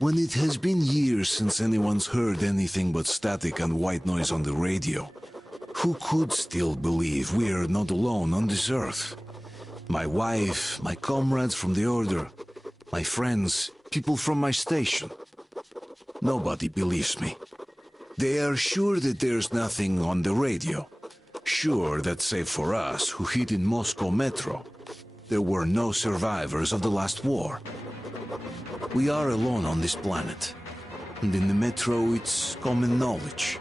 When it has been years since anyone's heard anything but static and white noise on the radio, who could still believe we are not alone on this earth? My wife, my comrades from the Order, my friends, people from my station. Nobody believes me. They are sure that there's nothing on the radio. Sure that save for us who hid in Moscow Metro, there were no survivors of the last war. We are alone on this planet, and in the Metro it's common knowledge.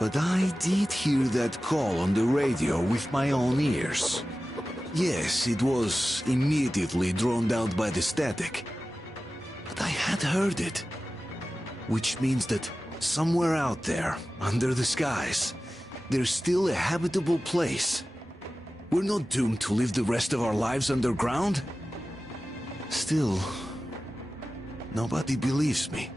But I did hear that call on the radio with my own ears. Yes, it was immediately drowned out by the static. But I had heard it. Which means that somewhere out there, under the skies, there's still a habitable place. We're not doomed to live the rest of our lives underground. Still, nobody believes me.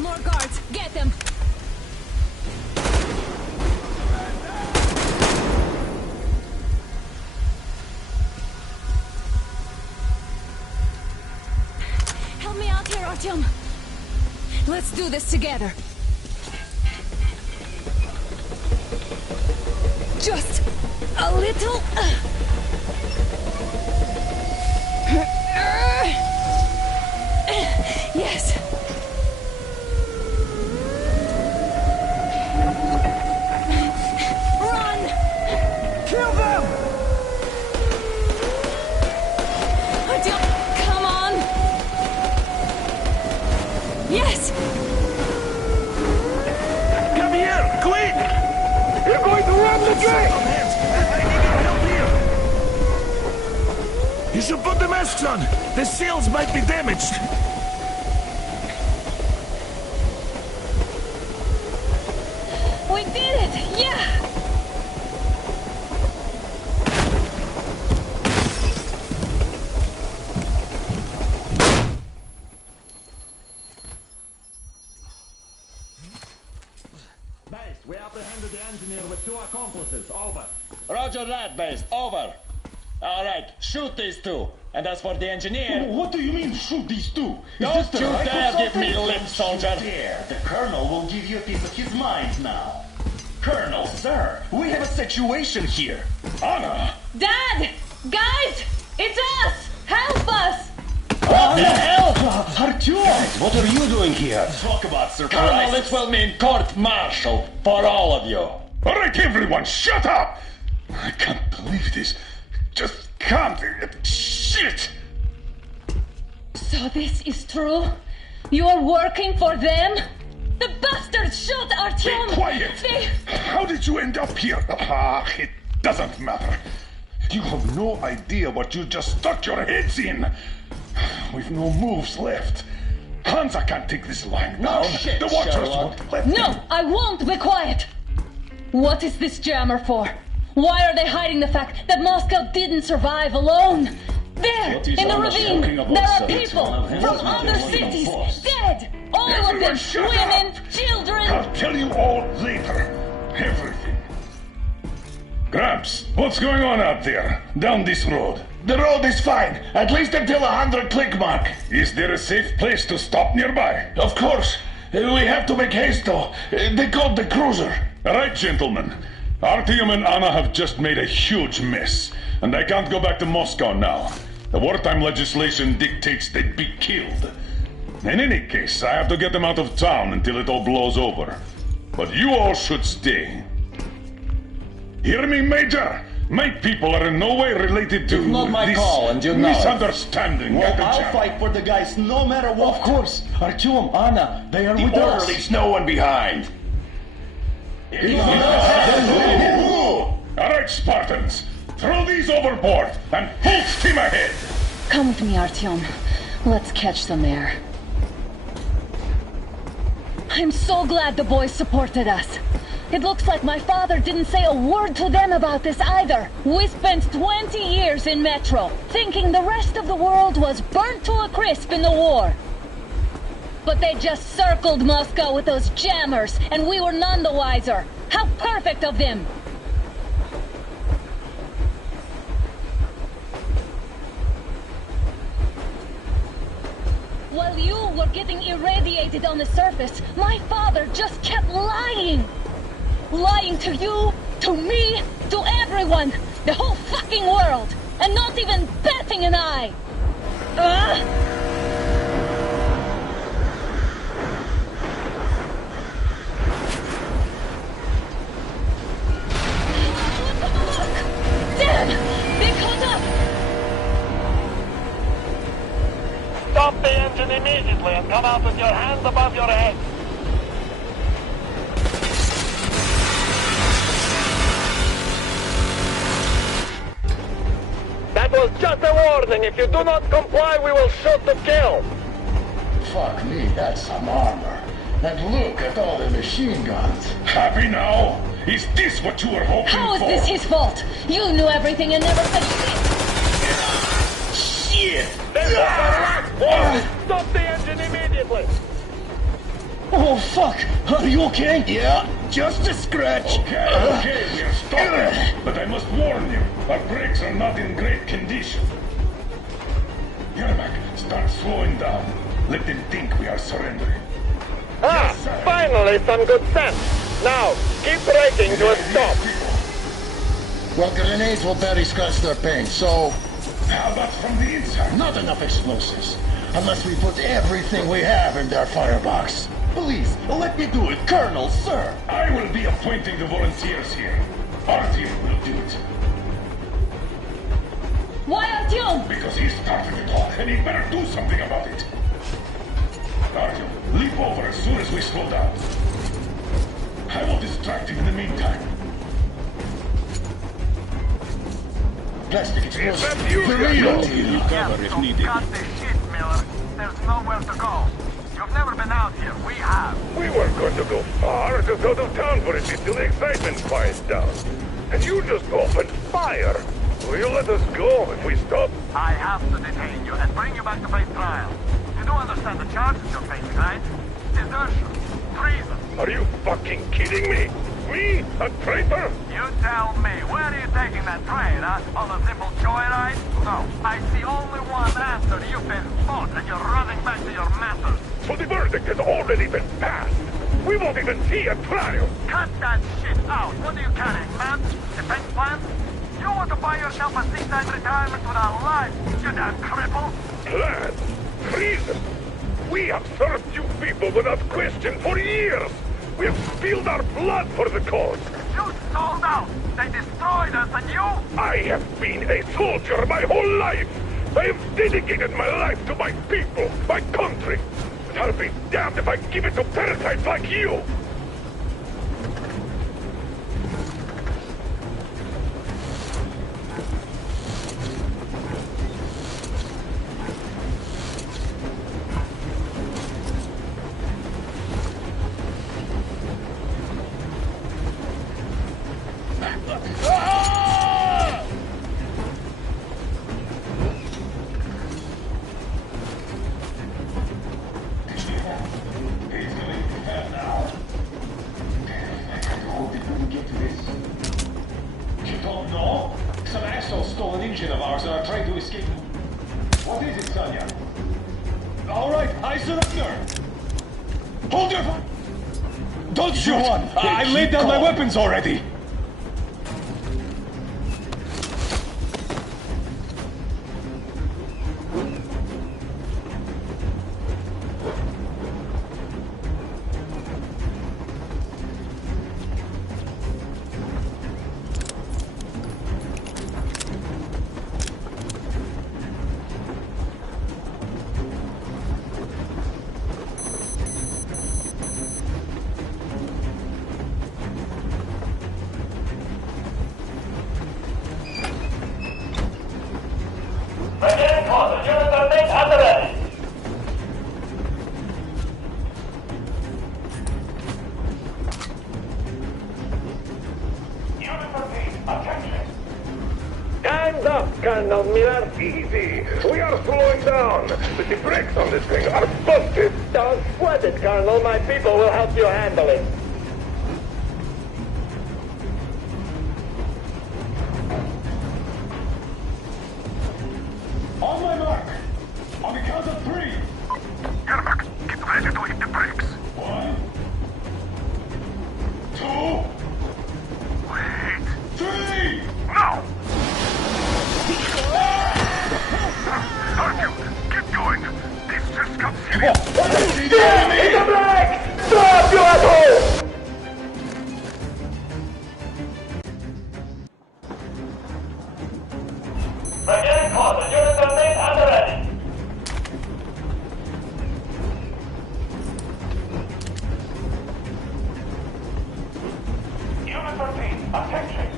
More guards! Get them! Help me out here, Artyom! Let's do this together! Just a little... Yes! Kill them! Artyom, come on! Yes! Come here, quick! You're going to run the train! I need your help here! You should put the masks on! The seals might be damaged! We did it! Yeah! Base, we apprehended the engineer with 2 accomplices. Over. Roger that, Base. Over. All right, shoot these 2. And as for the engineer... What do you mean, shoot these 2? Don't you dare give me lip, soldier! There, the Colonel will give you a piece of his mind now. Colonel, sir, we have a situation here. Anna! Dad! Guys! It's us! Help us! What the hell? Artyom! What are you doing here? Talk about surprise. Colonel, this will mean court-martial for all of you. All right, everyone, shut up! I can't believe this. Just can't. Shit! So this is true? You're working for them? The bastards shot Artyom! Be quiet! They... How did you end up here? Ah, it doesn't matter. You have no idea what you just stuck your heads in. We've no moves left. Hansa can't take this line down. shit, The Watchers Sherlock. won't let No, them. I won't be quiet! What is this jammer for? Why are they hiding the fact that Moscow didn't survive alone? There, What is in the Anna ravine, talking about, there are sir? It's people one of his from with other the freedom cities, force. dead! All of Everyone them, shut women, up. children! I'll tell you all later. Everything. Gramps, what's going on out there? Down this road? The road is fine, at least until 100 click mark. Is there a safe place to stop nearby? Of course. We have to make haste though. They called the cruiser. All right, gentlemen. Artyom and Anna have just made a huge mess, and I can't go back to Moscow now. The wartime legislation dictates they'd be killed. In any case, I have to get them out of town until it all blows over. But you all should stay. Hear me, Major? My people are in no way related to It's not my this call, and you know it. misunderstanding. Well, at the I'll jam. fight for the guys no matter what. Of course. Artyom, Anna, they are with The us. orderlies, no one behind. All right, Spartans. Throw these overboard and full steam ahead. Come with me, Artyom. Let's catch some air. I'm so glad the boys supported us. It looks like my father didn't say a word to them about this either. We spent 20 years in Metro, thinking the rest of the world was burnt to a crisp in the war. But they just circled Moscow with those jammers, and we were none the wiser. How perfect of them! While you were getting irradiated on the surface, my father just kept lying! Lying to you, to me, to everyone! The whole fucking world! And not even batting an eye! Damn! They caught up! Stop the engine immediately and come out with your hands above your head. That was just a warning. If you do not comply, we will shoot to kill. Fuck me, that's some armor. And look at all the machine guns. Happy now? Is this what you were hoping for? How is this his fault? You knew everything and never said shit! Shit! This is the last warning. Stop the engine immediately. Oh, fuck! Are you okay? Yeah, just a scratch. Okay, we are stopping. But I must warn you, our brakes are not in great condition. Yermak, start slowing down. Let them think we are surrendering. Ah, finally some good sense. Now, keep braking to a stop. Well, grenades will barely scratch their paint, so... How about from the inside? Not enough explosives. Unless we put everything we have in their firebox. Please, let me do it, Colonel, sir. I will be appointing the volunteers here. Artyom will do it. Why Artyom? Because he started it all, and he better do something about it. Artyom, leap over as soon as we slow down. I will distract him in the meantime. Plastic explosives. that you, The real Colonel? deal. Cover if needed. Cut this shit, Miller. There's nowhere to go. You've never been out here. We have. We weren't going to go far, just out of town for a bit till the excitement quiets down. And you just opened fire. Will you let us go if we stop? I have to detain you and bring you back to face trial. You do understand the charges you're facing, right? Desertion. Treason. Are you fucking kidding me? Me? A traitor? You tell me, where are you taking that train, huh? On a simple joyride? No, I see only one answer. You've been fought and you're running back to your masters. So the verdict has already been passed. We won't even see a trial. Cut that shit out. What are you carrying, man? Defense plans? You want to buy yourself a seaside retirement without life, you damn cripple? Plan? Treason? We have served you people without question for years. We have spilled our blood for the cause. You sold out. They destroyed us and you... I have been a soldier my whole life. I have dedicated my life to my people, my country. But I'll be damned if I give it to parasites like you. Already. Colonel Miller. Easy. We are slowing down. But the brakes on this thing are busted. Don't sweat it, Colonel. My people will help you handle it. On my mark! On the count of 3! Yermak, get ready to hit the brakes. 1, 2, Wait. 3! Now! Artyom, keep going. This just got serious. See the enemy! Hit the brake! Stop, you asshole! Again, call the unit on main and ready. Unit 13, attention.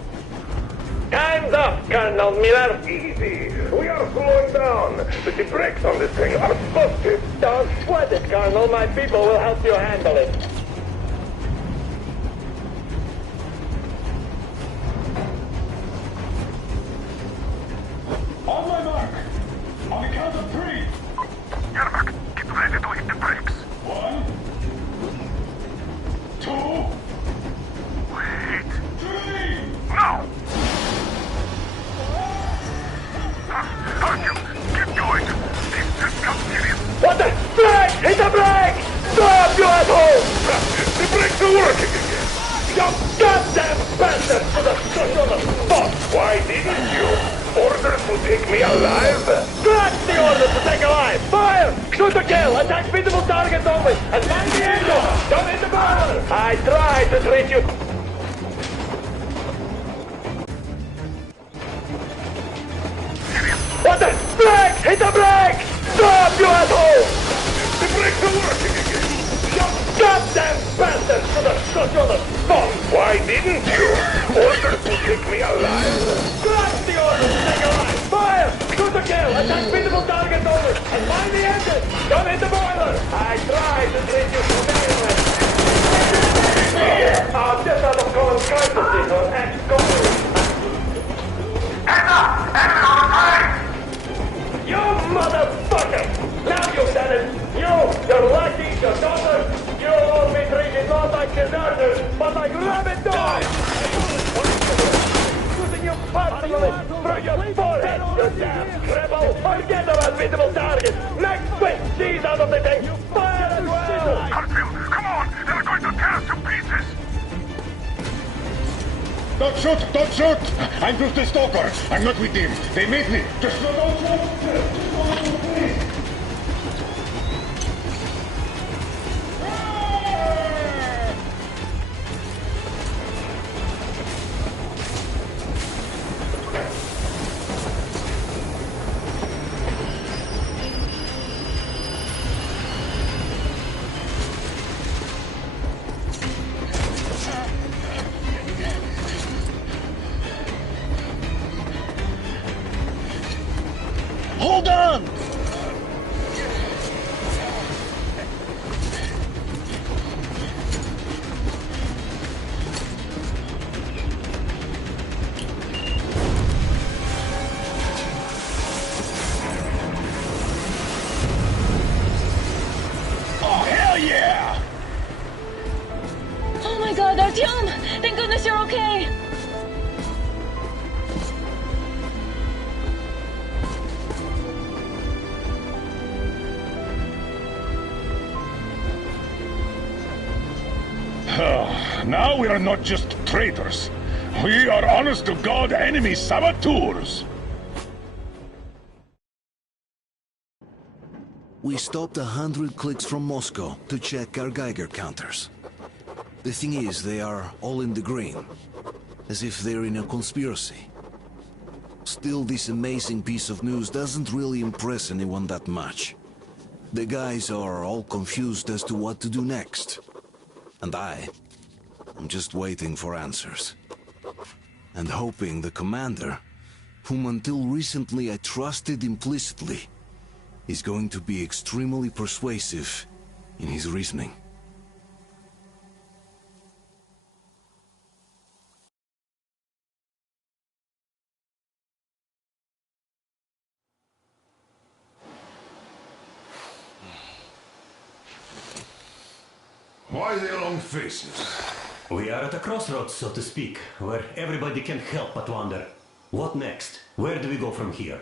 Time's up, Colonel Miller. Easy. We are slowing down. But the brakes on this thing are busted. Don't sweat it, Colonel. My people will help you handle it. On my mark! On the count of 3! Yermak, get ready to hit the brakes. 1, 2, Wait. 3! Now! Artyom, keep going. This just got serious. What the? Brake! Hit the brake! Stop, you asshole! The brakes are working again. You goddamn bastard! For the son of a fuck! Why didn't you? Orders to take me alive? Scratch the orders to take alive! Fire! Shoot to kill! Attack visible targets only! And mind the angel! Don't hit the boiler! I tried to treat you... What the? Brake! Hit the brake! Stop, you asshole! The brakes are working again. You goddamn bastard! For the son of a fuck! Why didn't you? Orders to take me alive? Scratch the orders to take alive! Fire! Shoot to kill! Attack visible targets only! And mind the engine! Don't hit the boiler! I tried to treat you humanely! I'm just out of common courtesy or ex-communist. You motherfucker! Now you've done it! You, your lucky, your daughter, you all be treated not like deserters, but like rabid dogs! Shooting you personally through your forehead, you damn cripple! Forget about visible targets! Next quick, G's out of the thing! Fire as well! Hartfield, come on! They're going to tear us to pieces! Don't shoot! Don't shoot! I'm just a stalker. I'm not with him. They made me. Just don't shoot! Please. Hold on! Oh, hell yeah! Oh my god, Artyom! Thank goodness you're okay! Now we are not just traitors. We are honest-to-God enemy saboteurs. We stopped 100 clicks from Moscow to check our Geiger counters. The thing is, they are all in the green, as if they're in a conspiracy. Still, this amazing piece of news doesn't really impress anyone that much. The guys are all confused as to what to do next. And I'm just waiting for answers. And hoping the commander, whom until recently I trusted implicitly, is going to be extremely persuasive in his reasoning. Why the long faces? We are at a crossroads, so to speak, where everybody can't help but wonder. What next? Where do we go from here?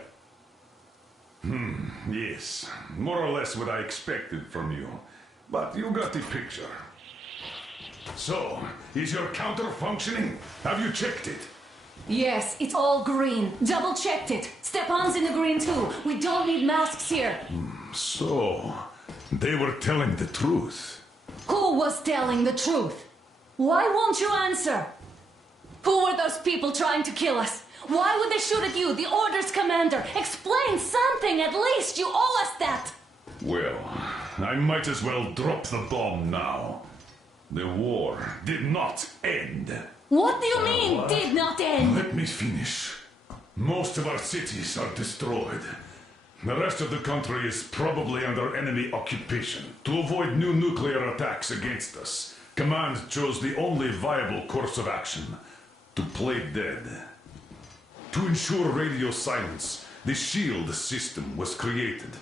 Yes, more or less what I expected from you. But you got the picture. So, is your counter functioning? Have you checked it? Yes, it's all green. Double-checked it. Stepan's in the green too. We don't need masks here. So, they were telling the truth. Who was telling the truth? Why won't you answer? Who were those people trying to kill us? Why would they shoot at you, the Order's commander? Explain something, at least! You owe us that! Well, I might as well drop the bomb now. The war did not end. What do you mean, did not end? Let me finish. Most of our cities are destroyed. The rest of the country is probably under enemy occupation. To avoid new nuclear attacks against us, Command chose the only viable course of action: to play dead. To ensure radio silence, the SHIELD system was created.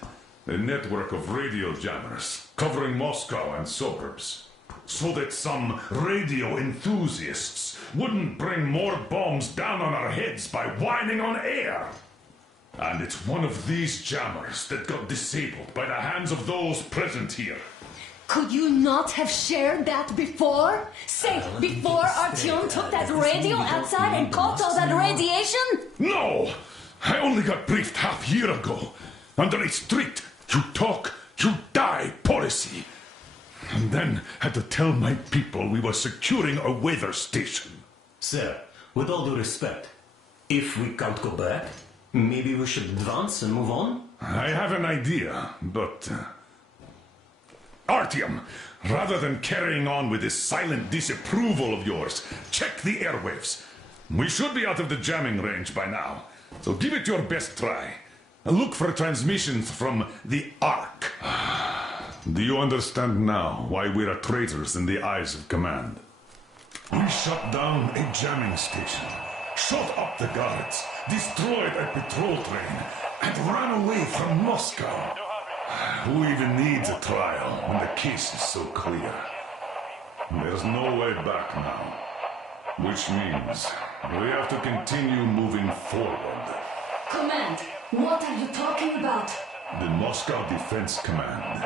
A network of radio jammers covering Moscow and suburbs. So that some radio enthusiasts wouldn't bring more bombs down on our heads by whining on air. And it's one of these jammers that got disabled by the hands of those present here. Could you not have shared that before? Say, before Artyom took that radio outside and caught all that radiation? No! I only got briefed half year ago. Under a strict, you talk, you die policy. And then had to tell my people we were securing a weather station. Sir, with all due respect, if we can't go back, maybe we should advance and move on? I have an idea, but... Artyom, rather than carrying on with this silent disapproval of yours, check the airwaves. We should be out of the jamming range by now, so give it your best try. Look for transmissions from the Ark. Do you understand now why we're traitors in the eyes of Command? We shut down a jamming station, shot up the guards, destroyed a patrol train, and ran away from Moscow. Who even needs a trial when the case is so clear? There's no way back now. Which means we have to continue moving forward. Command, what are you talking about? The Moscow Defense Command.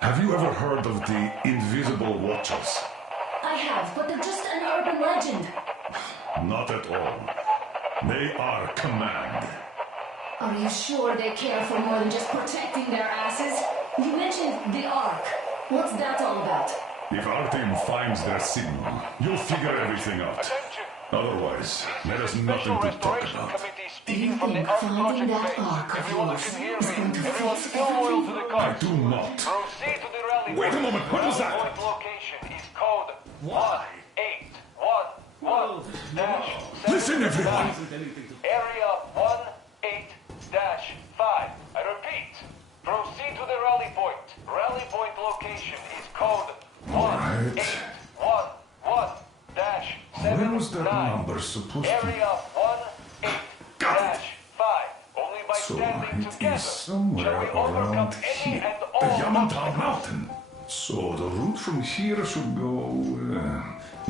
Have you ever heard of the Invisible Watchers? I have, but they're just an urban legend. Not at all. They are Command. Are you sure they care for more than just protecting their asses? You mentioned the Ark. What's that all about? If Artyom finds their signal, you'll figure everything out. Otherwise, there is nothing to talk about. Do you think finding that Ark of yours is going to fix everything? I do not. Proceed to the rally. Wait a moment, what was that? Point location is code 1811-7. Listen, everyone! Area 18-5. I repeat. Proceed to the rally point. Rally point location is code 1811-7. Where was that number supposed to be? Area 18-5. Only by So standing it together is somewhere shall we overcome around any here. and The all Yamantau Mountain. So the route from here should go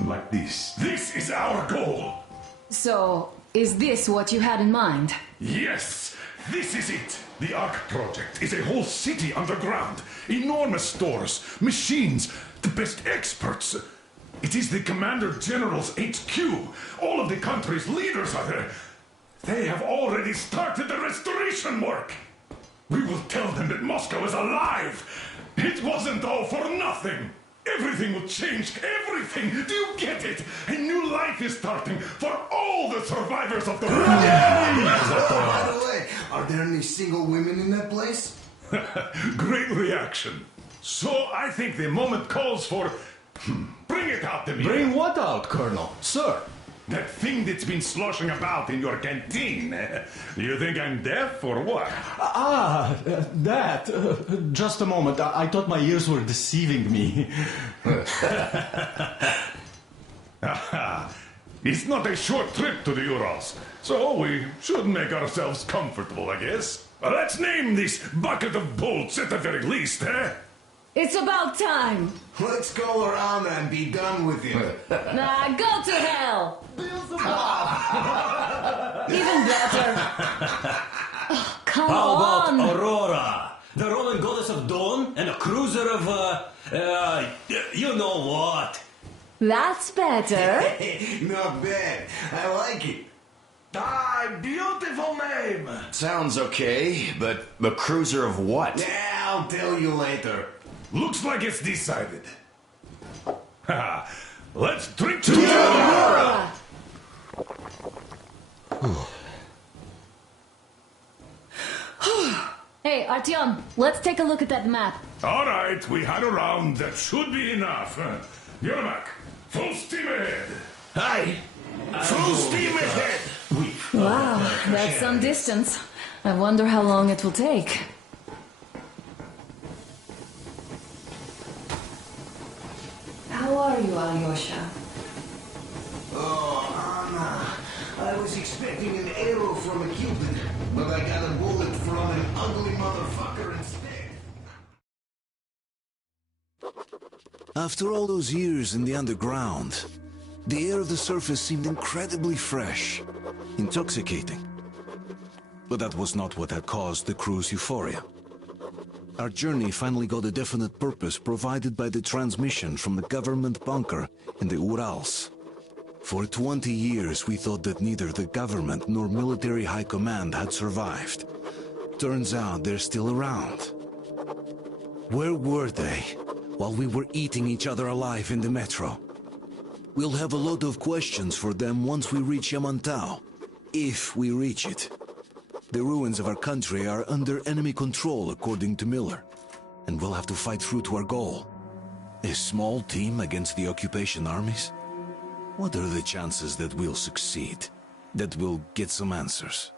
like this. This is our goal. So, is this what you had in mind? Yes, this is it. The Ark Project is a whole city underground. Enormous stores, machines, the best experts. It is the Commander General's HQ. All of the country's leaders are there. They have already started the restoration work. We will tell them that Moscow is alive. It wasn't all for nothing. Everything will change. Everything. Do you get it? A new life is starting for all the survivors of the war. By the way, are there any single women in that place? Great reaction. So I think the moment calls for... Bring it out to me. Bring what out, Colonel? Sir? That thing that's been sloshing about in your canteen. You think I'm deaf or what? That. Just a moment. I thought my ears were deceiving me. It's not a short trip to the Urals, so we should make ourselves comfortable, I guess. Let's name this bucket of bolts at the very least, eh? It's about time. Let's call her Anna and be done with it. Nah, go to hell. Even better. Oh, come How about on. Aurora? The Roman goddess of dawn and a cruiser of, you know what? That's better. Not bad. I like it. Ah, beautiful name. Sounds okay, but the cruiser of what? Yeah, I'll tell you later. Looks like it's decided. Ha! Let's drink to Aurora. Hey, Artyom, let's take a look at that map. All right, we had a round. That should be enough. Yermak, full steam ahead. Hi. Full steam ahead. Wow, that's some distance. I wonder how long it will take. How are you, Alyosha? Oh, Anna. I was expecting an arrow from a Cupid, but I got a bullet from an ugly motherfucker instead. After all those years in the underground, the air of the surface seemed incredibly fresh, intoxicating. But that was not what had caused the crew's euphoria. Our journey finally got a definite purpose provided by the transmission from the government bunker in the Urals. For 20 years we thought that neither the government nor military high command had survived. Turns out they're still around. Where were they while we were eating each other alive in the metro? We'll have a lot of questions for them once we reach Yamantau, if we reach it. The ruins of our country are under enemy control, according to Miller, and we'll have to fight through to our goal. A small team against the occupation armies? What are the chances that we'll succeed? That we'll get some answers?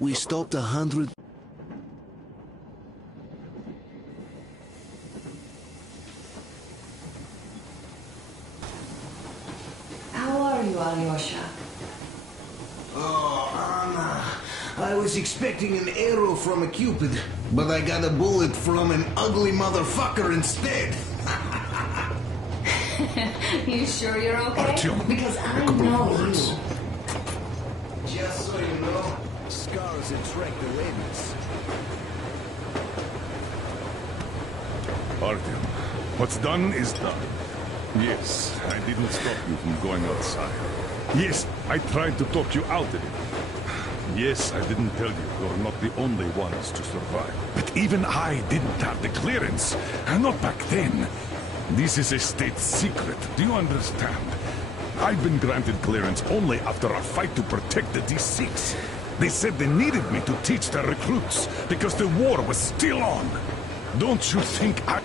We stopped 100... How are you, Alyosha? Oh, Anna. I was expecting an arrow from a Cupid, but I got a bullet from an ugly motherfucker instead. You sure you're okay? Artyom, Because I a couple know of words. you. Just so you know, scars attract the rabbits. Artyom, what's done is done. Yes, I didn't stop you from going outside. Yes, I tried to talk you out of it. Yes, I didn't tell you you're not the only ones to survive. But even I didn't have the clearance. Not back then. This is a state secret, do you understand? I've been granted clearance only after a fight to protect the D6. They said they needed me to teach their recruits, because the war was still on. Don't you think I...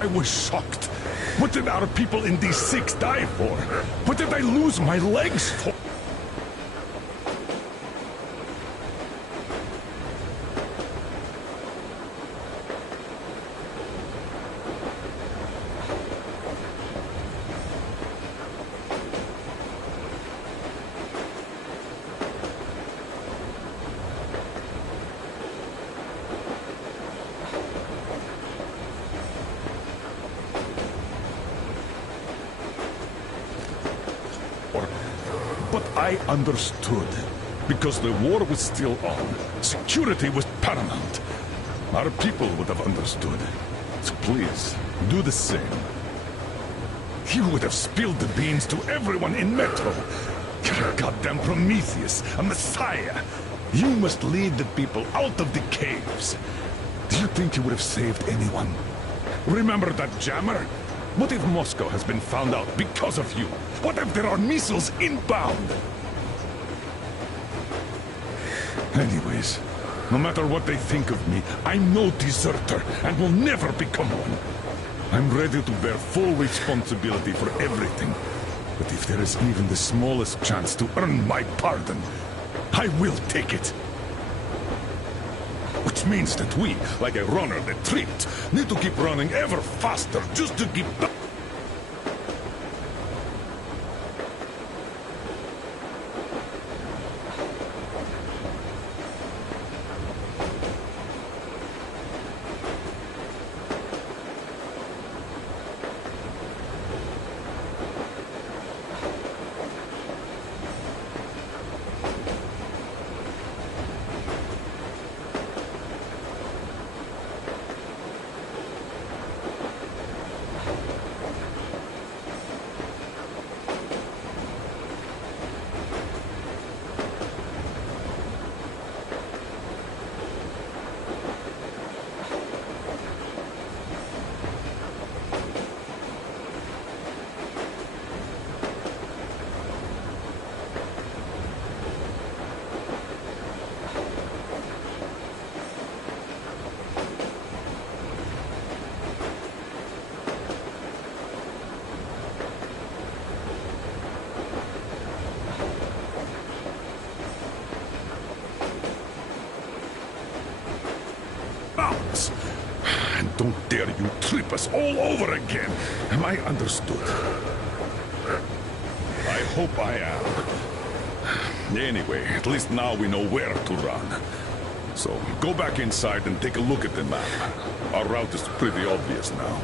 I was shocked. What did our people in D6 die for? What did I lose my legs for? But I understood. Because the war was still on. Security was paramount. Our people would have understood. So please, do the same. You would have spilled the beans to everyone in Metro. You're a goddamn Prometheus, a messiah. You must lead the people out of the caves. Do you think you would have saved anyone? Remember that jammer? What if Moscow has been found out because of you? What if there are missiles inbound? Anyways, no matter what they think of me, I'm no deserter and will never become one. I'm ready to bear full responsibility for everything. But if there is even the smallest chance to earn my pardon, I will take it. Which means that we, like a runner that tripped, need to keep running ever faster just to keep back. And don't dare you trip us all over again. Am I understood? I hope I am. Anyway, at least now we know where to run. So, go back inside and take a look at the map. Our route is pretty obvious now.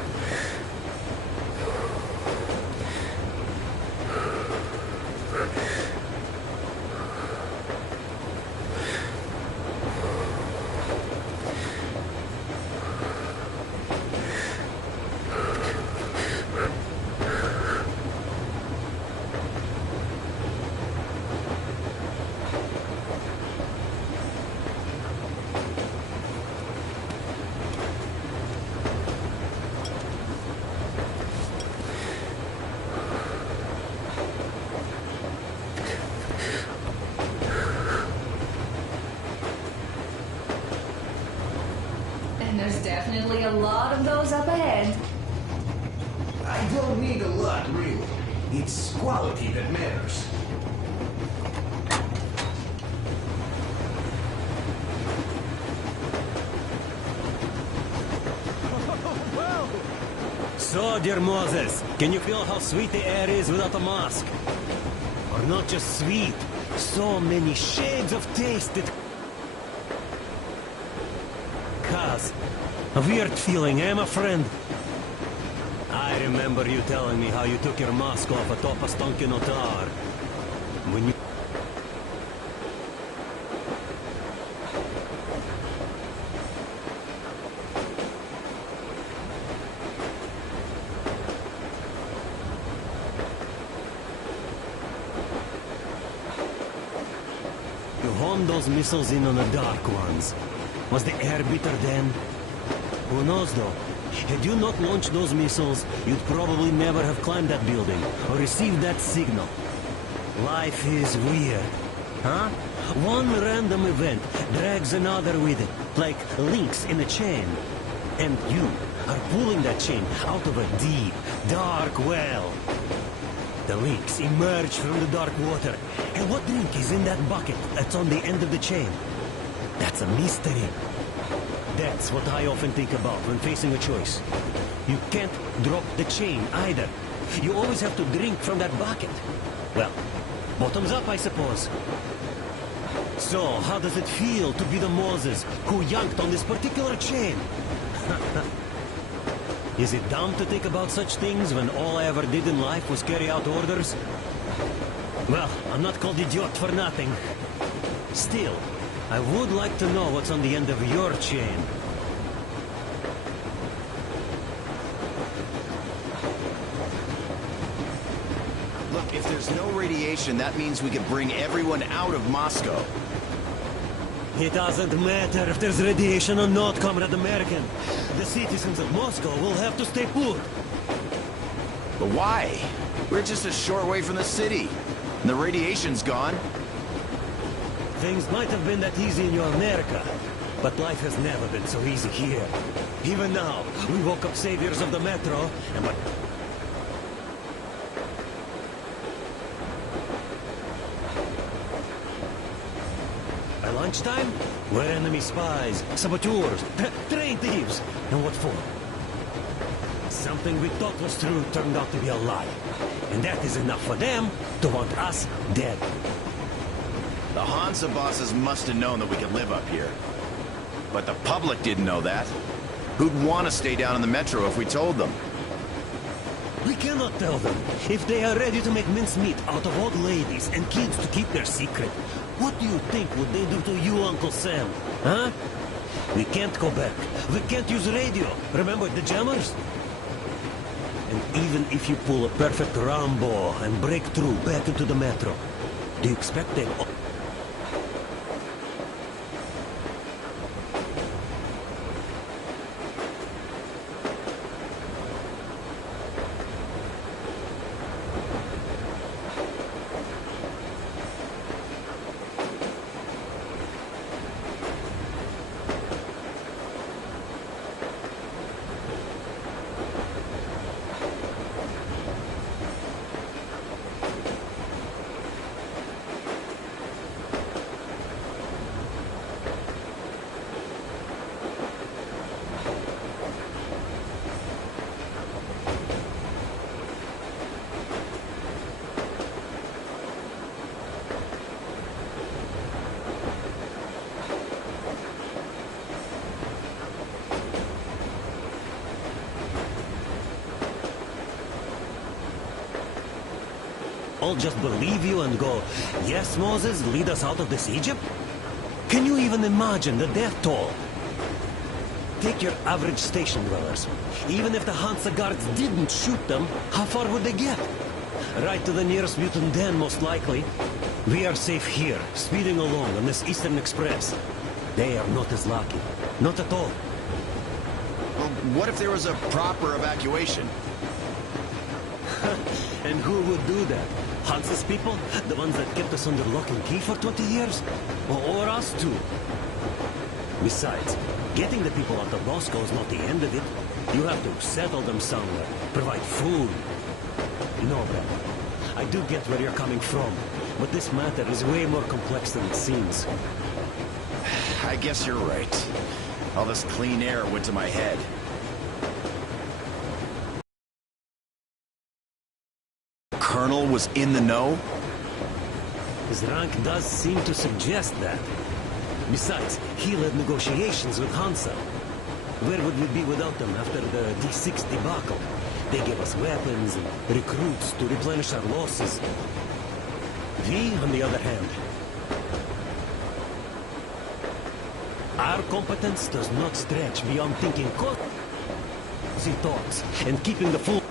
There's definitely a lot of those up ahead. I don't need a lot, really. It's quality that matters. So, dear Moses, can you feel how sweet the air is without a mask? Or not just sweet, so many shades of taste that... Kaz, a weird feeling, eh, my friend? I remember you telling me how you took your mask off atop a Stonkino tower. When you... You honed those missiles in on the Dark Ones. Was the air bitter then? Who knows though? Had you not launched those missiles, you'd probably never have climbed that building or received that signal. Life is weird, huh? One random event drags another with it, like links in a chain. And you are pulling that chain out of a deep, dark well. The leaks emerge from the dark water. And what drink is in that bucket that's on the end of the chain? That's a mystery. That's what I often think about when facing a choice. You can't drop the chain either. You always have to drink from that bucket. Well, bottoms up, I suppose. So, how does it feel to be the Moses who yanked on this particular chain? Is it dumb to think about such things when all I ever did in life was carry out orders? Well, I'm not called idiot for nothing. Still, I would like to know what's on the end of your chain. Look, if there's no radiation, that means we could bring everyone out of Moscow. It doesn't matter if there's radiation or not, Comrade American. The citizens of Moscow will have to stay put. But why? We're just a short way from the city. And the radiation's gone. Things might have been that easy in your America, but life has never been so easy here. Even now, we woke up saviors of the metro, and what... By lunchtime, we're enemy spies, saboteurs, train thieves. And what for? Something we thought was true turned out to be a lie. And that is enough for them to want us dead. The Hansa bosses must have known that we could live up here. But the public didn't know that. Who'd want to stay down in the metro if we told them? We cannot tell them. If they are ready to make mincemeat out of old ladies and kids to keep their secret, what do you think would they do to you, Uncle Sam? Huh? We can't go back. We can't use radio. Remember the jammers? And even if you pull a perfect Rambo and break through back into the metro, do you expect them... all just believe you and go, yes, Moses, lead us out of this Egypt? Can you even imagine the death toll? Take your average station dwellers. Even if the Hansa guards didn't shoot them, how far would they get? Right to the nearest mutant den, most likely. We are safe here, speeding along on this Eastern Express. They are not as lucky. Not at all. Well, what if there was a proper evacuation? And who would do that? Hansa's people? The ones that kept us under lock and key for 20 years? Or us too? Besides, getting the people out of Moscow is not the end of it. You have to settle them somewhere, provide food. You know, Ben, I do get where you're coming from, but this matter is way more complex than it seems. I guess you're right. All this clean air went to my head. Colonel was in the know? His rank does seem to suggest that. Besides, he led negotiations with Hansa. Where would we be without them after the D6 debacle? They gave us weapons and recruits to replenish our losses. We, on the other hand, our competence does not stretch beyond thinking cozy thoughts and keeping the full...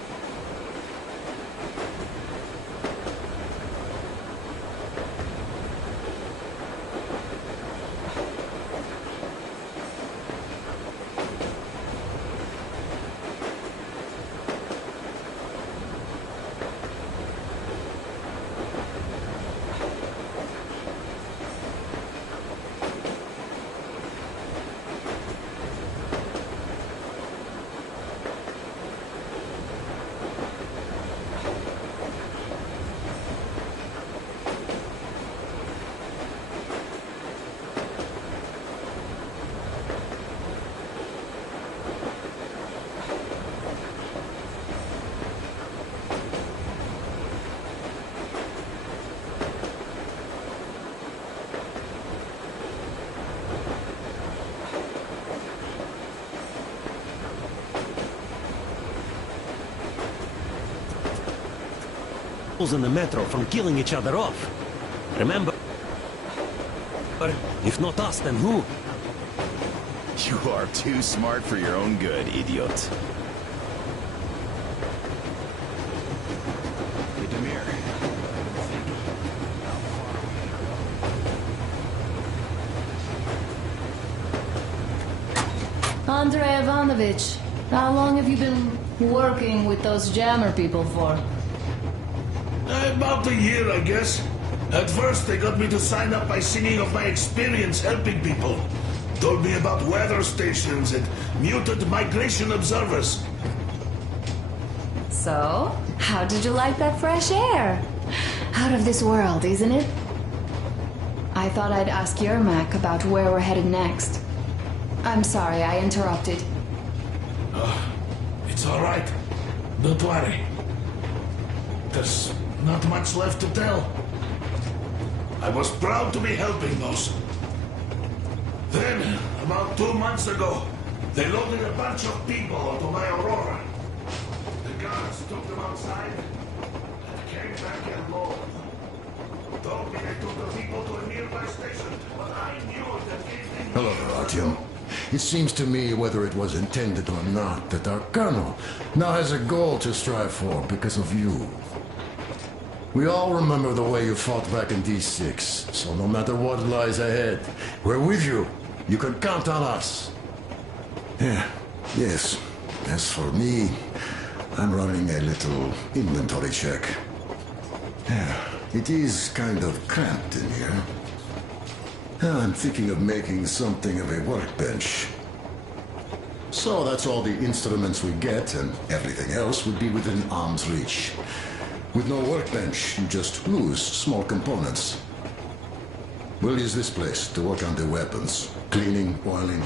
in the metro from killing each other off. Remember? If not us, then who? You are too smart for your own good, idiot. Hey, Demir. Andrei Ivanovich, how long have you been working with those jammer people for? About a year, I guess. At first, they got me to sign up by singing of my experience helping people. Told me about weather stations and muted migration observers. So, how did you like that fresh air? Out of this world, isn't it? I thought I'd ask Yermak about where we're headed next. I'm sorry I interrupted. It's all right. Don't worry. There's not much left to tell. I was proud to be helping those. Then, about 2 months ago, they loaded a bunch of people onto my Aurora. The guards took them outside and came back alone. Told me they took the people to a nearby station, but I knew that anything... Hello, Artyom. It seems to me, whether it was intended or not, that our colonel now has a goal to strive for because of you. We all remember the way you fought back in D6, so no matter what lies ahead, we're with you. You can count on us. Yeah, yes. As for me, I'm running a little inventory check. Yeah, it is kind of cramped in here. I'm thinking of making something of a workbench. So that's all the instruments we get, and everything else would be within arm's reach. With no workbench, you just lose small components. We'll use this place to work on the weapons. Cleaning, oiling,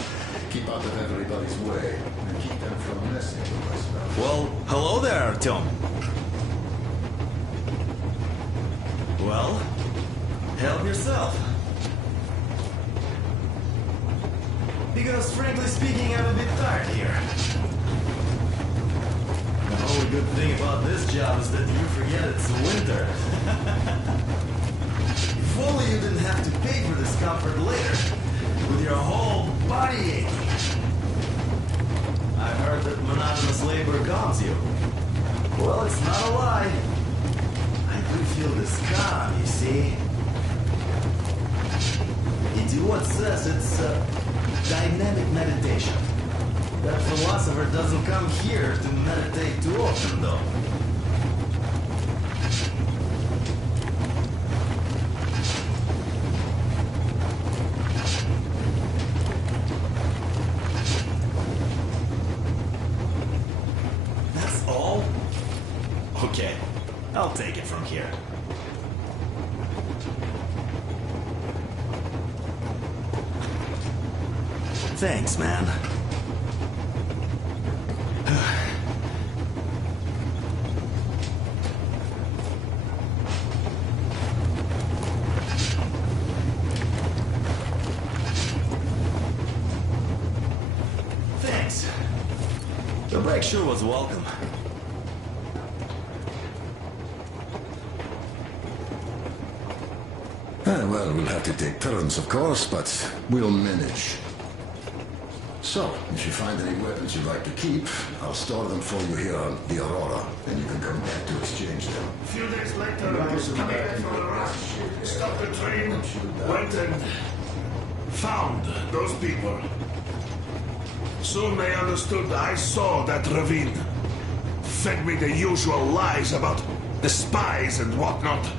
keep out of everybody's way, and keep them from messing with my stuff. Well, hello there, Artyom. Well, help yourself. Because, frankly speaking, I'm a bit tired here. The only good thing about this job is that you forget it's winter. If only you didn't have to pay for this comfort later, with your whole body aching. I've heard that monotonous labor calms you. Well, it's not a lie. I do feel this calm, you see. Idiot says it's dynamic meditation. That philosopher doesn't come here to meditate too often, though. That's all? Okay, I'll take it from here. Thanks, man. Thanks. The break sure was welcome. Well, we'll have to take turns, of course, but we'll manage. So, if you find any weapons you'd like to keep, I'll store them for you here on the Aurora, and you can come back to exchange them. A few days later, I was coming back from a rush, stopped the train, went and found those people. Soon they understood I saw that ravine. Fed me the usual lies about the spies and whatnot.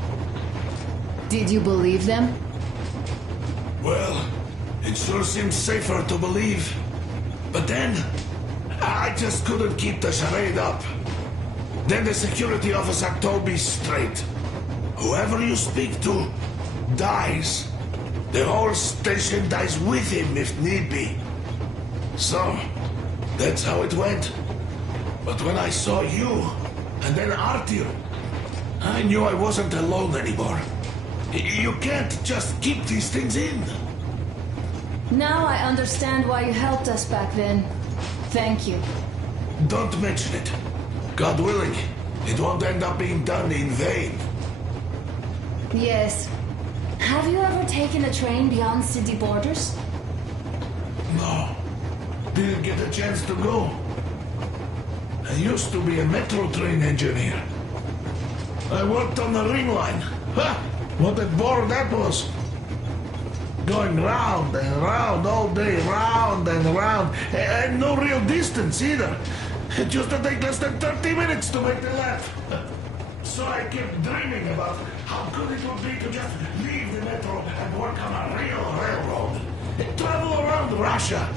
Did you believe them? Well, it sure seems safer to believe. But then, I just couldn't keep the charade up. Then the security officer told me straight. Whoever you speak to dies. The whole station dies with him if need be. So, that's how it went. But when I saw you, and then Artyom, I knew I wasn't alone anymore. You can't just keep these things in. Now I understand why you helped us back then. Thank you. Don't mention it. God willing, it won't end up being done in vain. Yes. Have you ever taken a train beyond city borders? No. Didn't get a chance to go. I used to be a metro train engineer. I worked on the ring line. Ha! What a bore that was. Going round and round all day, round and round. And no real distance either. It used to take less than 30 minutes to make the lap. So I kept dreaming about how good it would be to just leave the metro and work on a real railroad. And travel around Russia,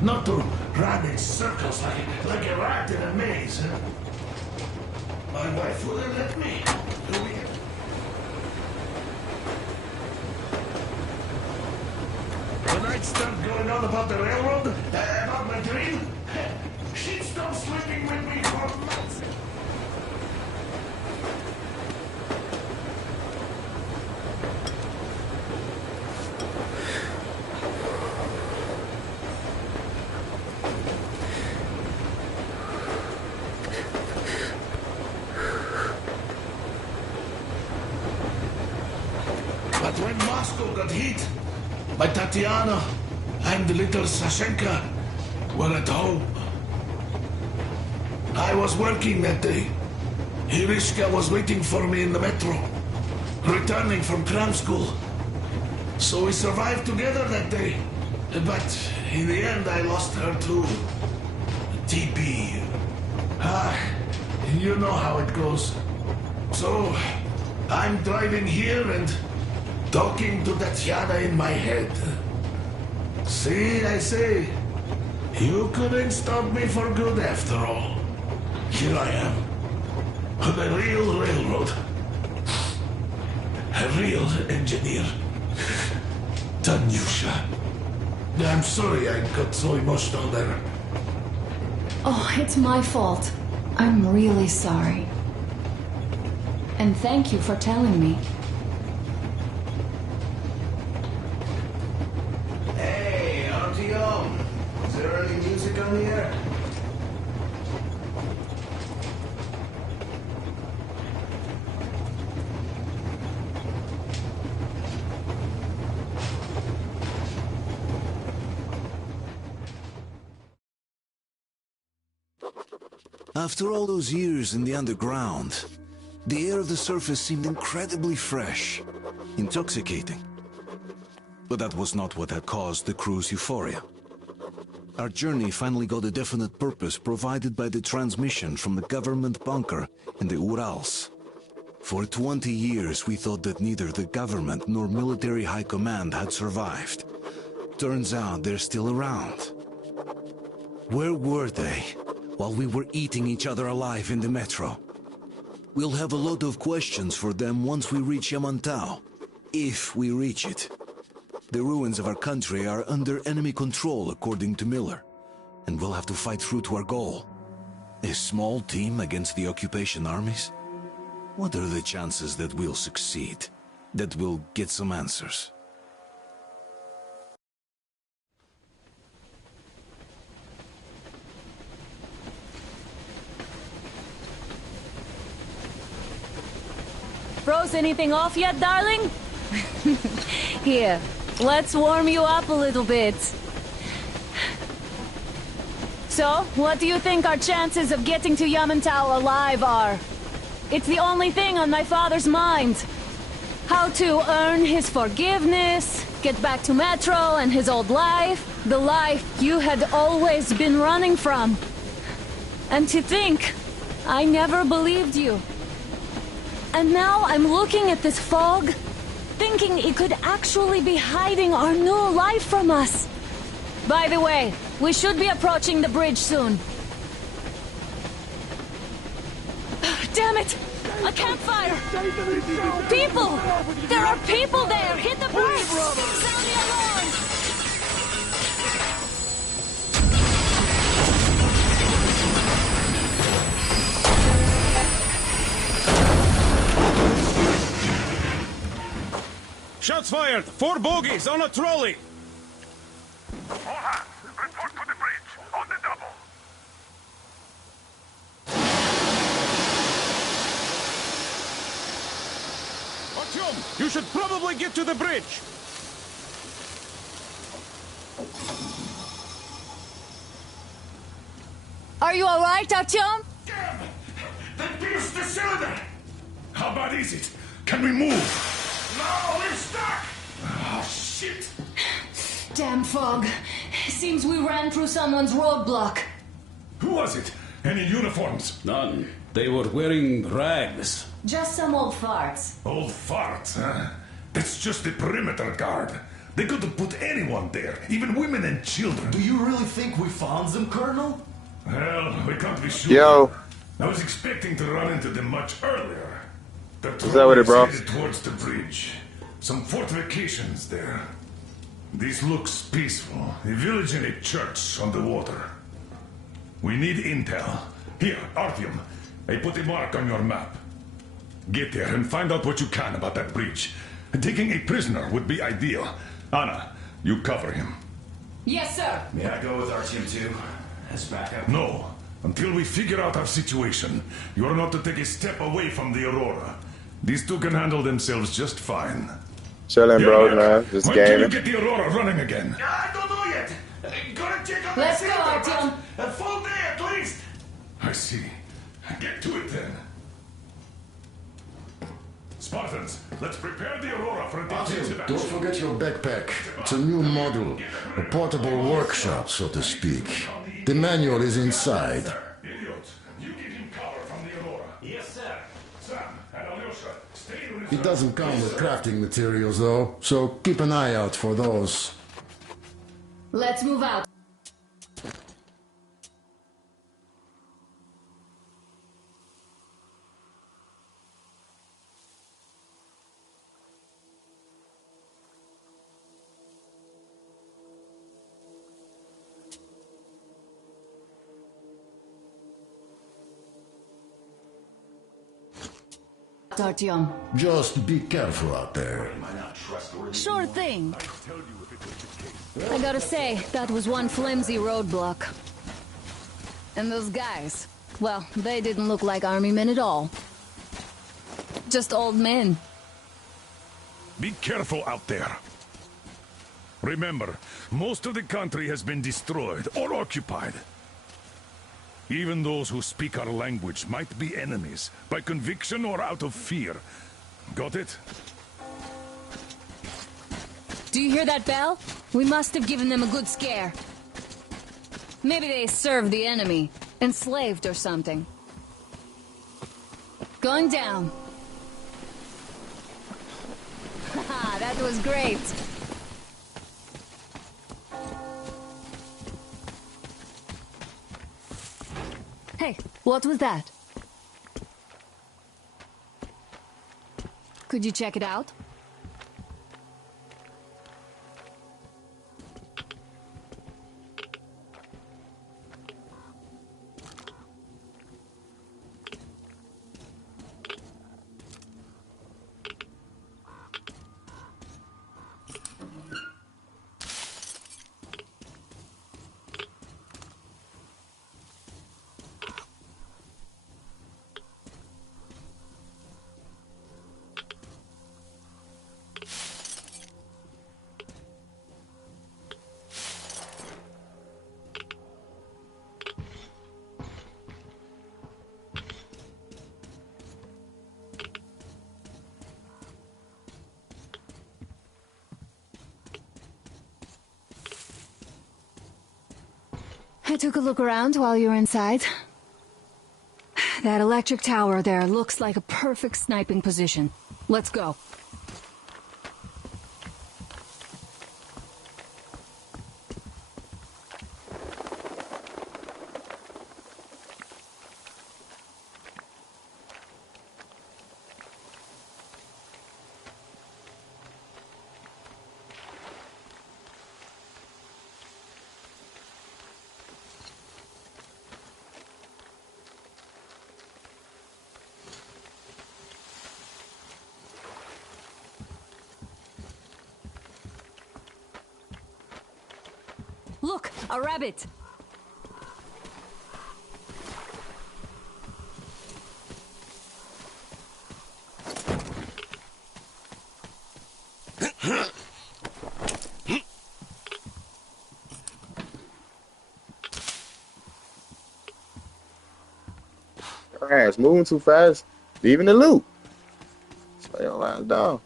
not to run in circles like a rat in a maze. My wife wouldn't let me. When I'd start going on about the railroad, about my dream, she'd stop sleeping with me for months. But when Moscow got hit, my Tatiana and the little Sashenka were at home. I was working that day. Irishka was waiting for me in the metro, returning from cram school. So we survived together that day. But in the end, I lost her too. TB. You know how it goes. So, I'm driving here and talking to Tatiana in my head. See, I say, you couldn't stop me for good after all. Here I am, on a real railroad. A real engineer. Tanyusha. I'm sorry I got so emotional there. Oh, it's my fault. I'm really sorry. And thank you for telling me. Is there any music on the air? After all those years in the underground, the air of the surface seemed incredibly fresh, intoxicating. But that was not what had caused the crew's euphoria. Our journey finally got a definite purpose provided by the transmission from the government bunker in the Urals. For 20 years we thought that neither the government nor military high command had survived. Turns out they're still around. Where were they while we were eating each other alive in the metro? We'll have a lot of questions for them once we reach Yamantau, if we reach it. The ruins of our country are under enemy control, according to Miller, and we'll have to fight through to our goal. A small team against the occupation armies? What are the chances that we'll succeed? That we'll get some answers? Froze anything off yet, darling? Here, let's warm you up a little bit. So, what do you think our chances of getting to Yamantau alive are? It's the only thing on my father's mind. How to earn his forgiveness, get back to Metro and his old life, the life you had always been running from. And to think, I never believed you. And now I'm looking at this fog, thinking it could actually be hiding our new life from us. By the way, we should be approaching the bridge soon. Damn it! A campfire! People! There are people there! Hit the brakes! Sound the alarm! Shots fired! 4 bogies on a trolley! All hands, report to the bridge, on the double. Watch Artyom, you should probably get to the bridge. Are you all right, Artyom? Damn! They pierced the cylinder! How bad is it? Can we move? No, we're stuck! Oh, shit! Damn fog. Seems we ran through someone's roadblock. Who was it? Any uniforms? None. They were wearing rags. Just some old farts. Old farts, huh? That's just the perimeter guard. They could have put anyone there, even women and children. Do you really think we found them, Colonel? Well, we can't be sure. Yo. I was expecting to run into them much earlier. Is that what it, bro? Headed towards the bridge. Some fortifications there. This looks peaceful. A village and a church on the water. We need intel. Here, Artyom. I put a mark on your map. Get there and find out what you can about that bridge. Taking a prisoner would be ideal. Anna, you cover him. Yes, sir. May I go with Artyom too? As backup? No. Until we figure out our situation, you are not to take a step away from the Aurora. These two can handle themselves just fine. Chillin', bro, man. Just when can you gaming. get the Aurora running again? I don't know yet. Gotta check on Let's the go, cylinder, Artyom. but a full day at least. I see. Get to it then. Spartans, let's prepare the Aurora for a defensive Artyom, action. don't forget your backpack. It's a new model. A portable workshop, so to speak. The manual is inside. Idiot, you give him cover from the Aurora. Yes, sir. Sam and Alyosha, stay in It doesn't come with crafting materials, though, so keep an eye out for those. Let's move out. Artyom. Just be careful out there. Sure thing. I gotta say, that was one flimsy roadblock. And those guys, well, they didn't look like army men at all. Just old men. Be careful out there. Remember, most of the country has been destroyed or occupied. Even those who speak our language might be enemies, by conviction or out of fear. Got it? Do you hear that bell? We must have given them a good scare. Maybe they served the enemy, enslaved or something. Going down. Haha, that was great. Hey, what was that? Could you check it out? I took a look around while you were inside. That electric tower there looks like a perfect sniping position. Let's go. Look, a rabbit! crash. Moving too fast, leaving the loop. Slow your ass down.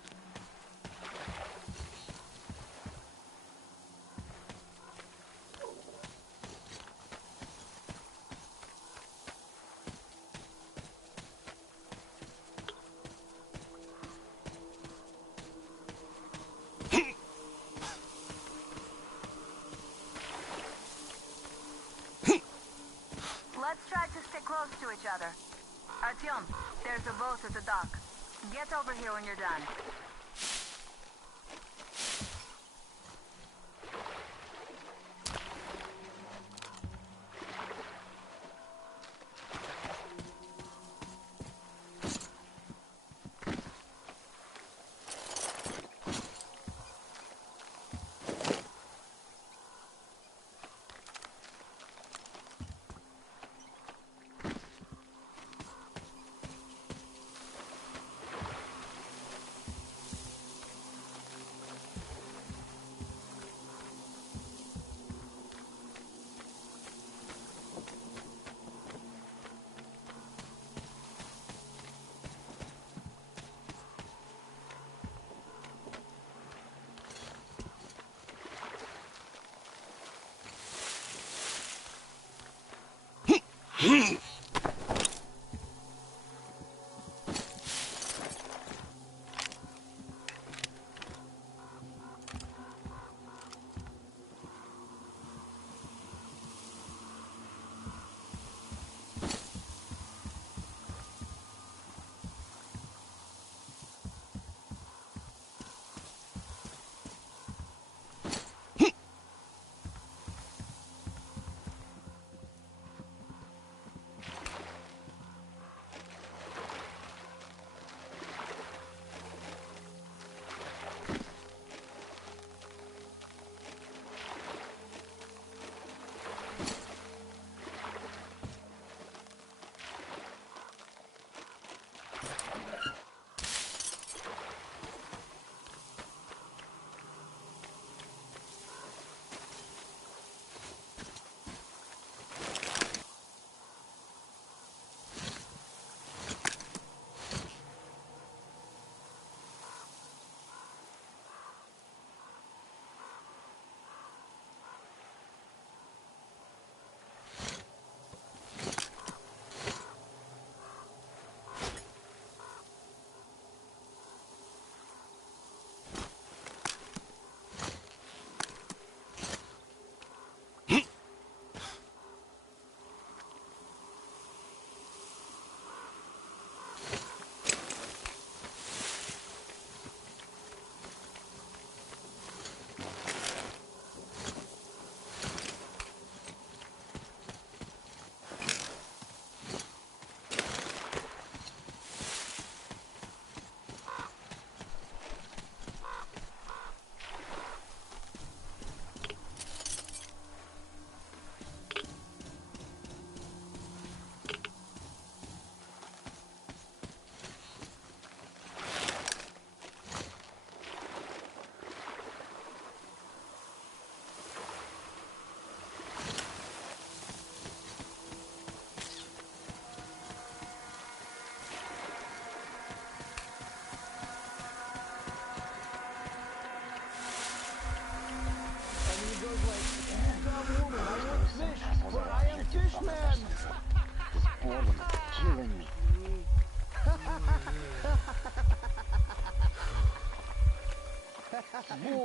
Let's try to stay close to each other. Artyom, there's a boat at the dock. Get over here when you're done.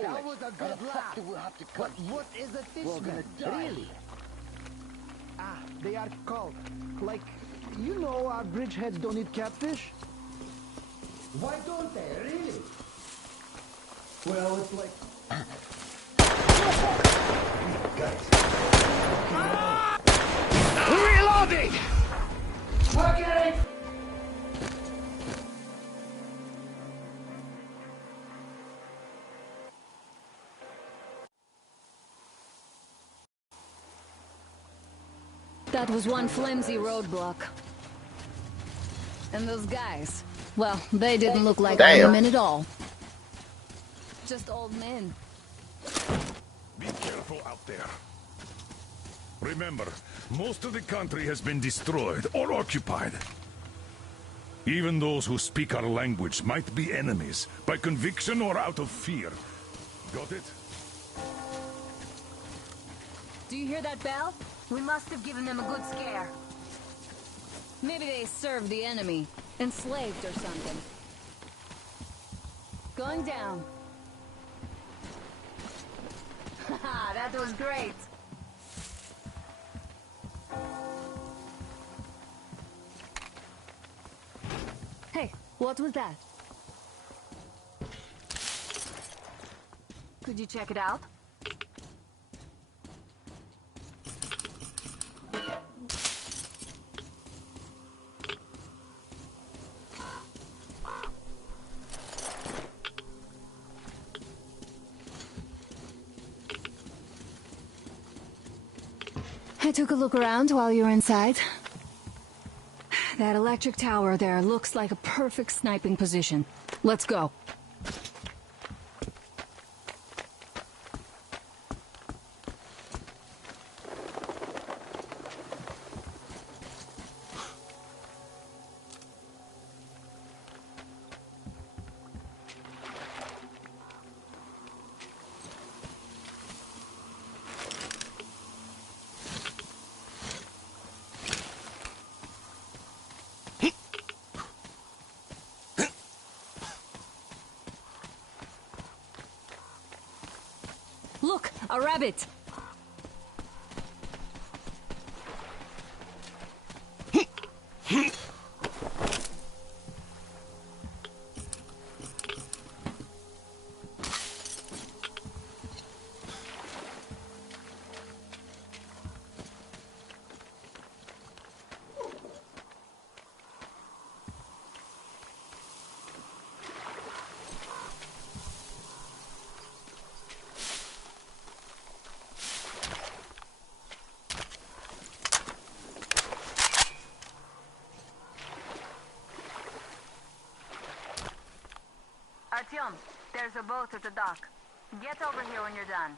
That was a good laugh. But what is a fishman? Really? Ah, they are called. Like, you know our bridgeheads don't eat catfish? Why don't they? Really? Well, it's like... Reloading! Okay! That was one flimsy roadblock. And those guys, well, they didn't look like old men at all. Just old men. Be careful out there. Remember, most of the country has been destroyed or occupied. Even those who speak our language might be enemies, by conviction or out of fear. Got it? Do you hear that bell? We must have given them a good scare. Maybe they served the enemy. Enslaved or something. Going down. Haha, that was great. Hey, what was that? Could you check it out? I took a look around while you were inside. That electric tower there looks like a perfect sniping position. Let's go. Look, a rabbit! Artyom, there's a boat at the dock. Get over here when you're done.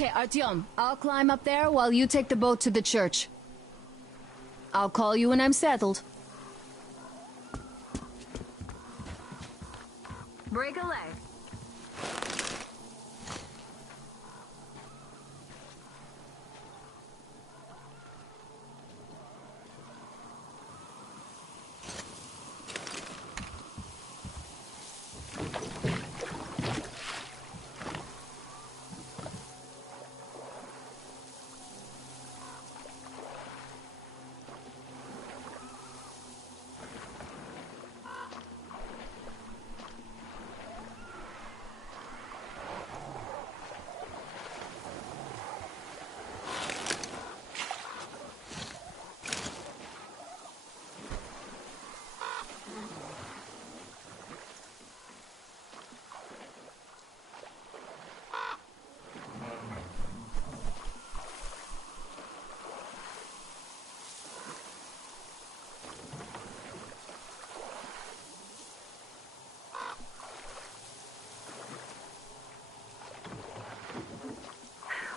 Okay, Artyom, I'll climb up there while you take the boat to the church. I'll call you when I'm settled. Break a leg.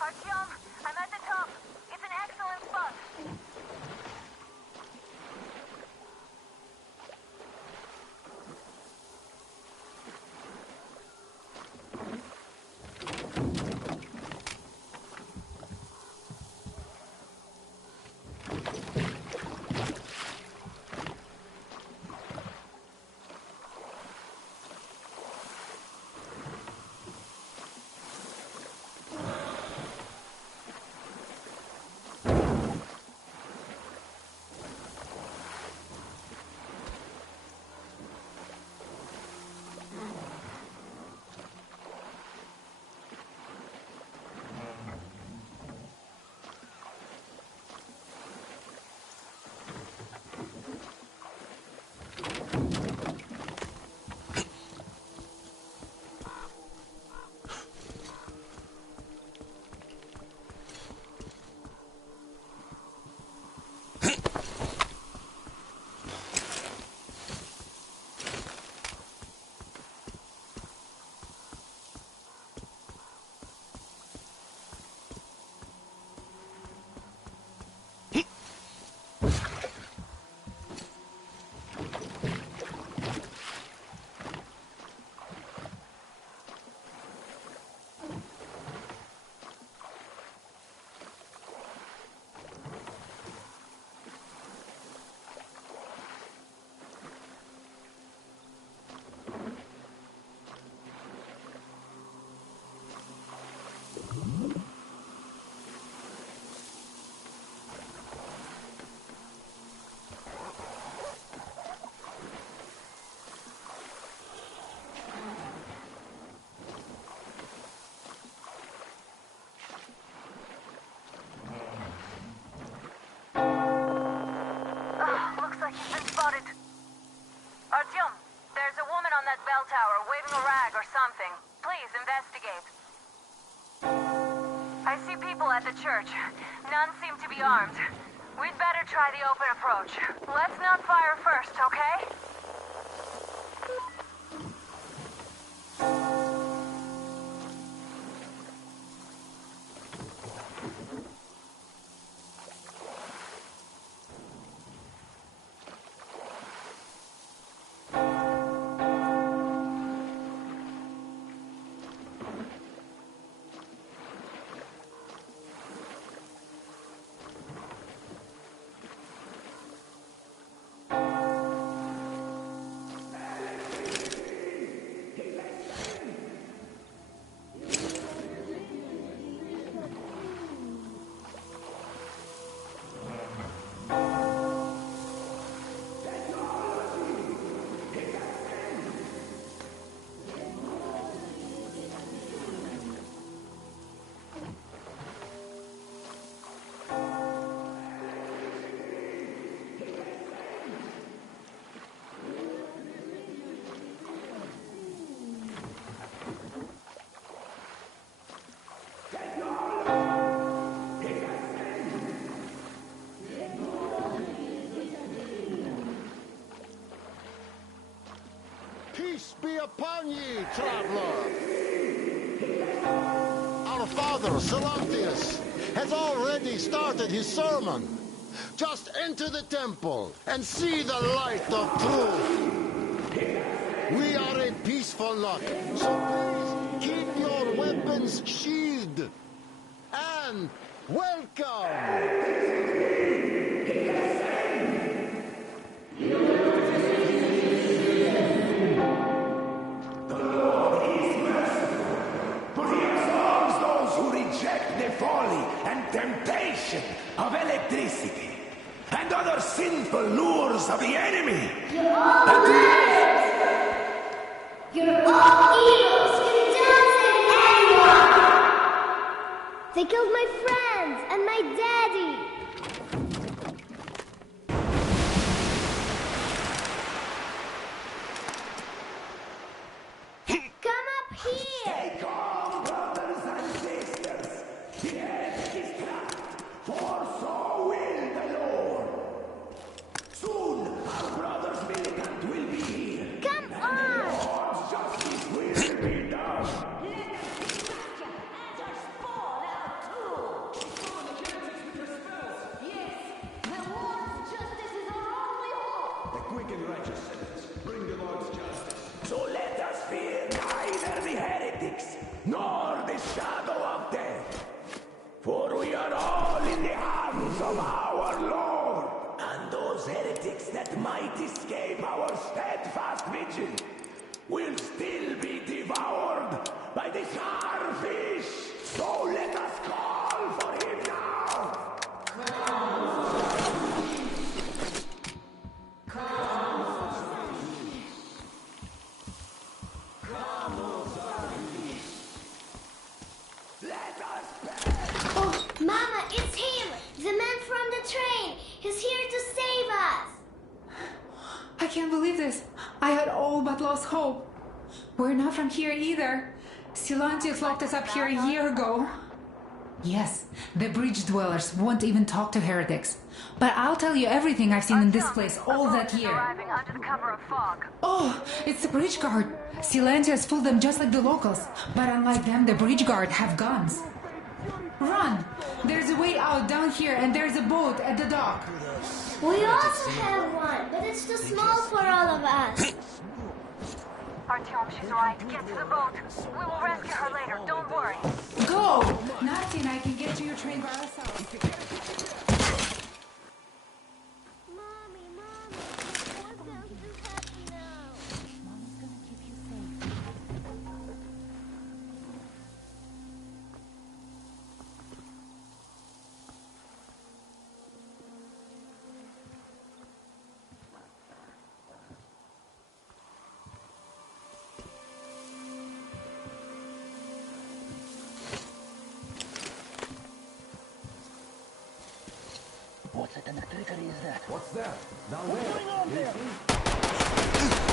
Artyom, I'm at the top. It's an excellent spot. He's been spotted. Artyom, there's a woman on that bell tower waving a rag or something. Please investigate. I see people at the church. None seem to be armed. We'd better try the open approach. Let's not fire first, okay? Peace be upon ye, traveler. Our father, Celestius, has already started his sermon. Just enter the temple and see the light of truth. We are a peaceful lot, so please keep your weapons sheathed. And welcome! Reject the folly and temptation of electricity and other sinful lures of the enemy. You're all evils, condemning anyone! They killed my friends and my daddy! Come up here! Stay calm, brothers and sisters. The edge is cracked, for so will the Lord. Soon, our brother's militant will be here. Come on! And the Lord's justice will be done. The quick and righteous sentence. Bring the Lord's justice. So let us fear neither the heretics nor the shadow of death. For we are all in the hands of our Lord. And those heretics that might escape our steadfast vigil will still be devoured by the starfish. So let us call for him now. Oh, Mama, it's him! The man from the train! He's here to save us! I can't believe this. I had all but lost hope. We're not from here either. Silantius locked us up here a year ago. Yes, the bridge dwellers won't even talk to heretics. But I'll tell you everything I've seen in this place all that year. Arriving under the cover of fog. Oh, it's the bridge guard. Silantius fooled them just like the locals. But unlike them, the bridge guard have guns. Run! There's a way out down here and there's a boat at the dock. We also have one, but it's too small for all of us. Artyom, she's right. Get to the boat. We will rescue her later. Don't worry. Go! Nazi and I can get to your train by ourselves. Mommy, what's going to happen now? Mama's gonna keep you safe. What kind of trickery is that? What's that? Down What's there? going on there?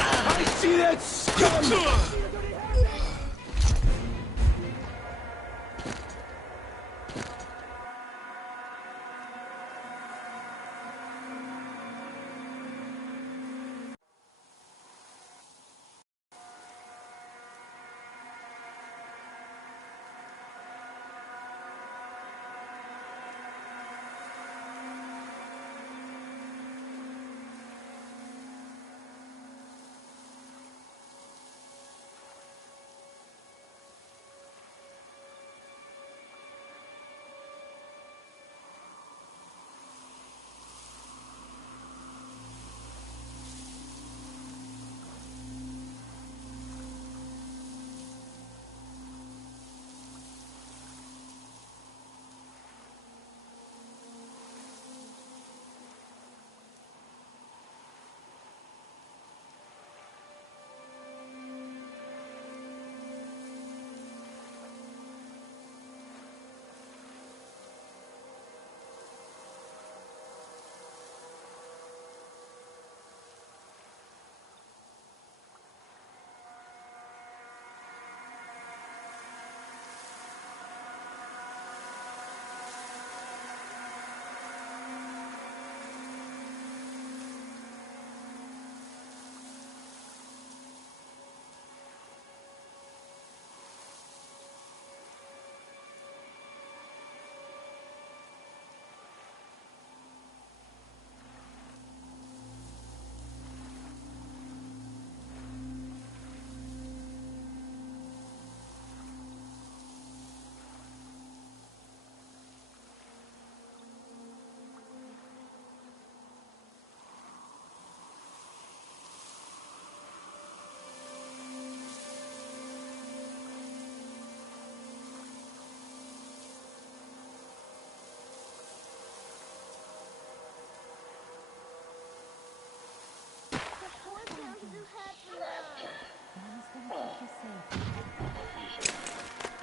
I see that scum!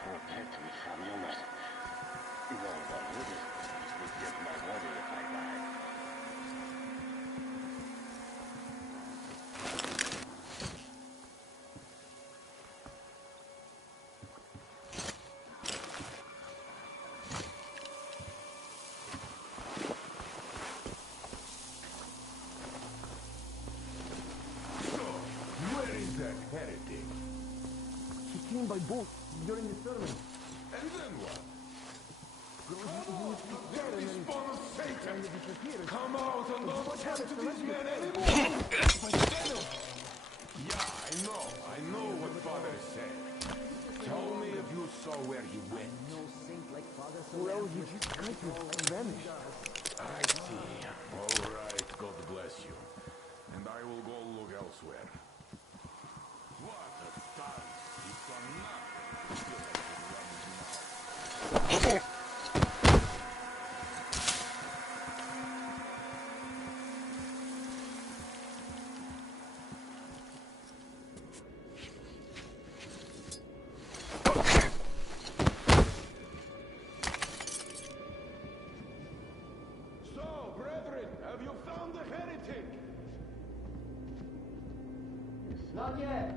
Protect me from illness. Well, the littlest things would get my body if I died. Where is that heretic? He came by boat during the sermon. And then what? Dirty spawn of Satan! Come out and don't attempt to these men anymore! Yeah, I know what Father said. Tell me if you saw where he went. No saint like Father. Well, he just kind of vanished. I see. All right, God bless you. And I will go look elsewhere. What a dance! He saw nothing. So, brethren, have you found the heretic? Not yet.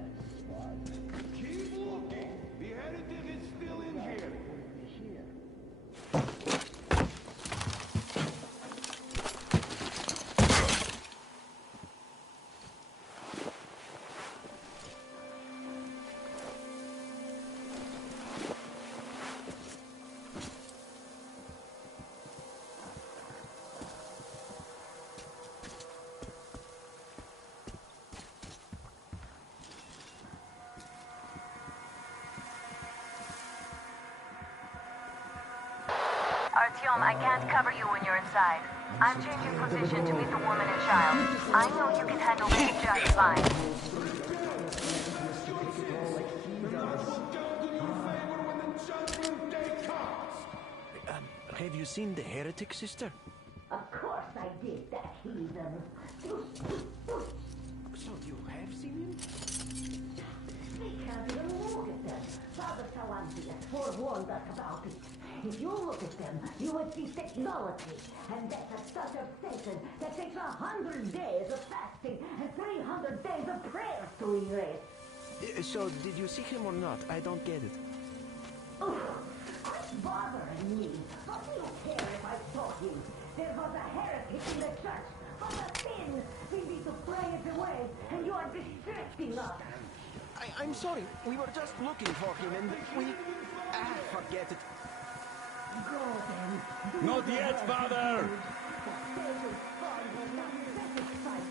Keep looking. The heretic is still in here. Artyom, I can't cover you when you're inside. I'm changing position to meet the woman and child. I know you can handle this just fine. Have you seen the heretic, sister? Of course I did, that heathen. So you have seen him? They can't even look at them. Father Salantius forewarned us about it. If you look at them, you would see technology. And that's a son of Satan that takes 100 days of fasting and 300 days of prayers to erase. So, did you see him or not? I don't get it. Quit bothering me. What do you care if I saw him? There was a heretic in the church. But a sin. We need to pray it away, and you are distracting us. I'm sorry. We were just looking for him and we... forget it. Go then. Not yet, Father!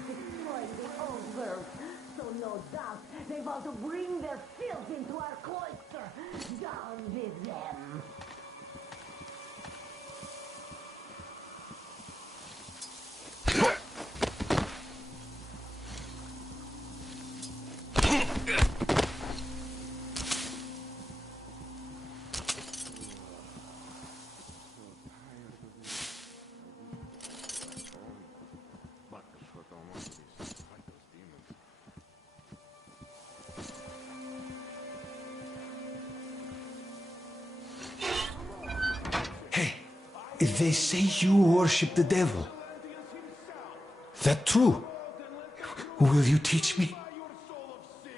Destroying the old world. So no doubt they want to bring their filth into our cloister. Down with them. They say you worship the devil. That true? Will you teach me?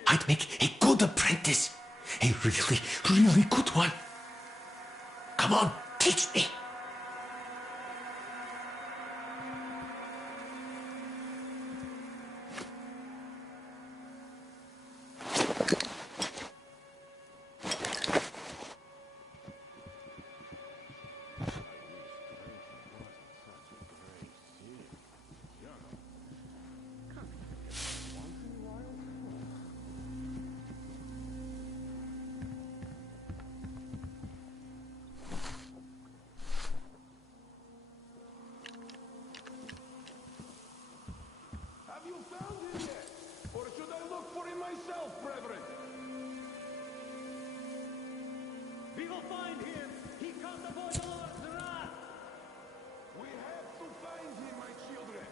I'd make a good apprentice. A really, really good one. Come on, teach me. Have you found him yet? Or should I look for him myself, brethren? We will find him. He can't avoid the Lord's wrath. We have to find him, my children.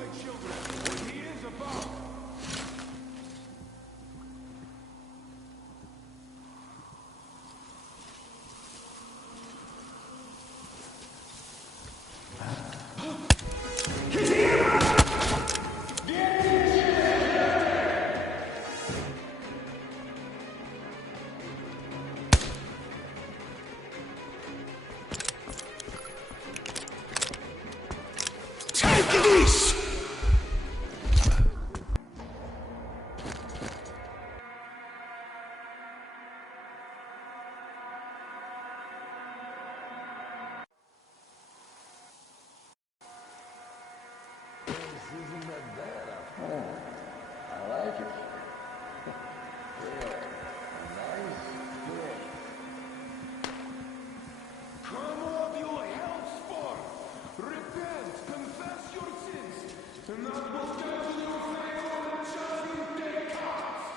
my children, what he is about. Isn't that bad after all? I like it. Here, a nice fish. Come on, you hellspawn! Repent, confess your sins, and that will come to your favor when the judgment day comes!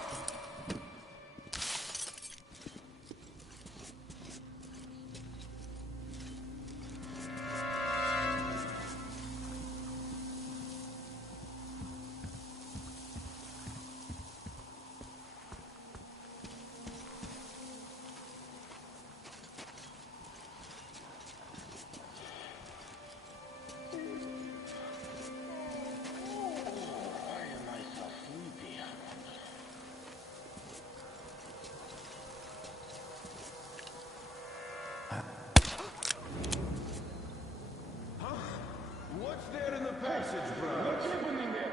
What's there in the passage, bro? What's happening there?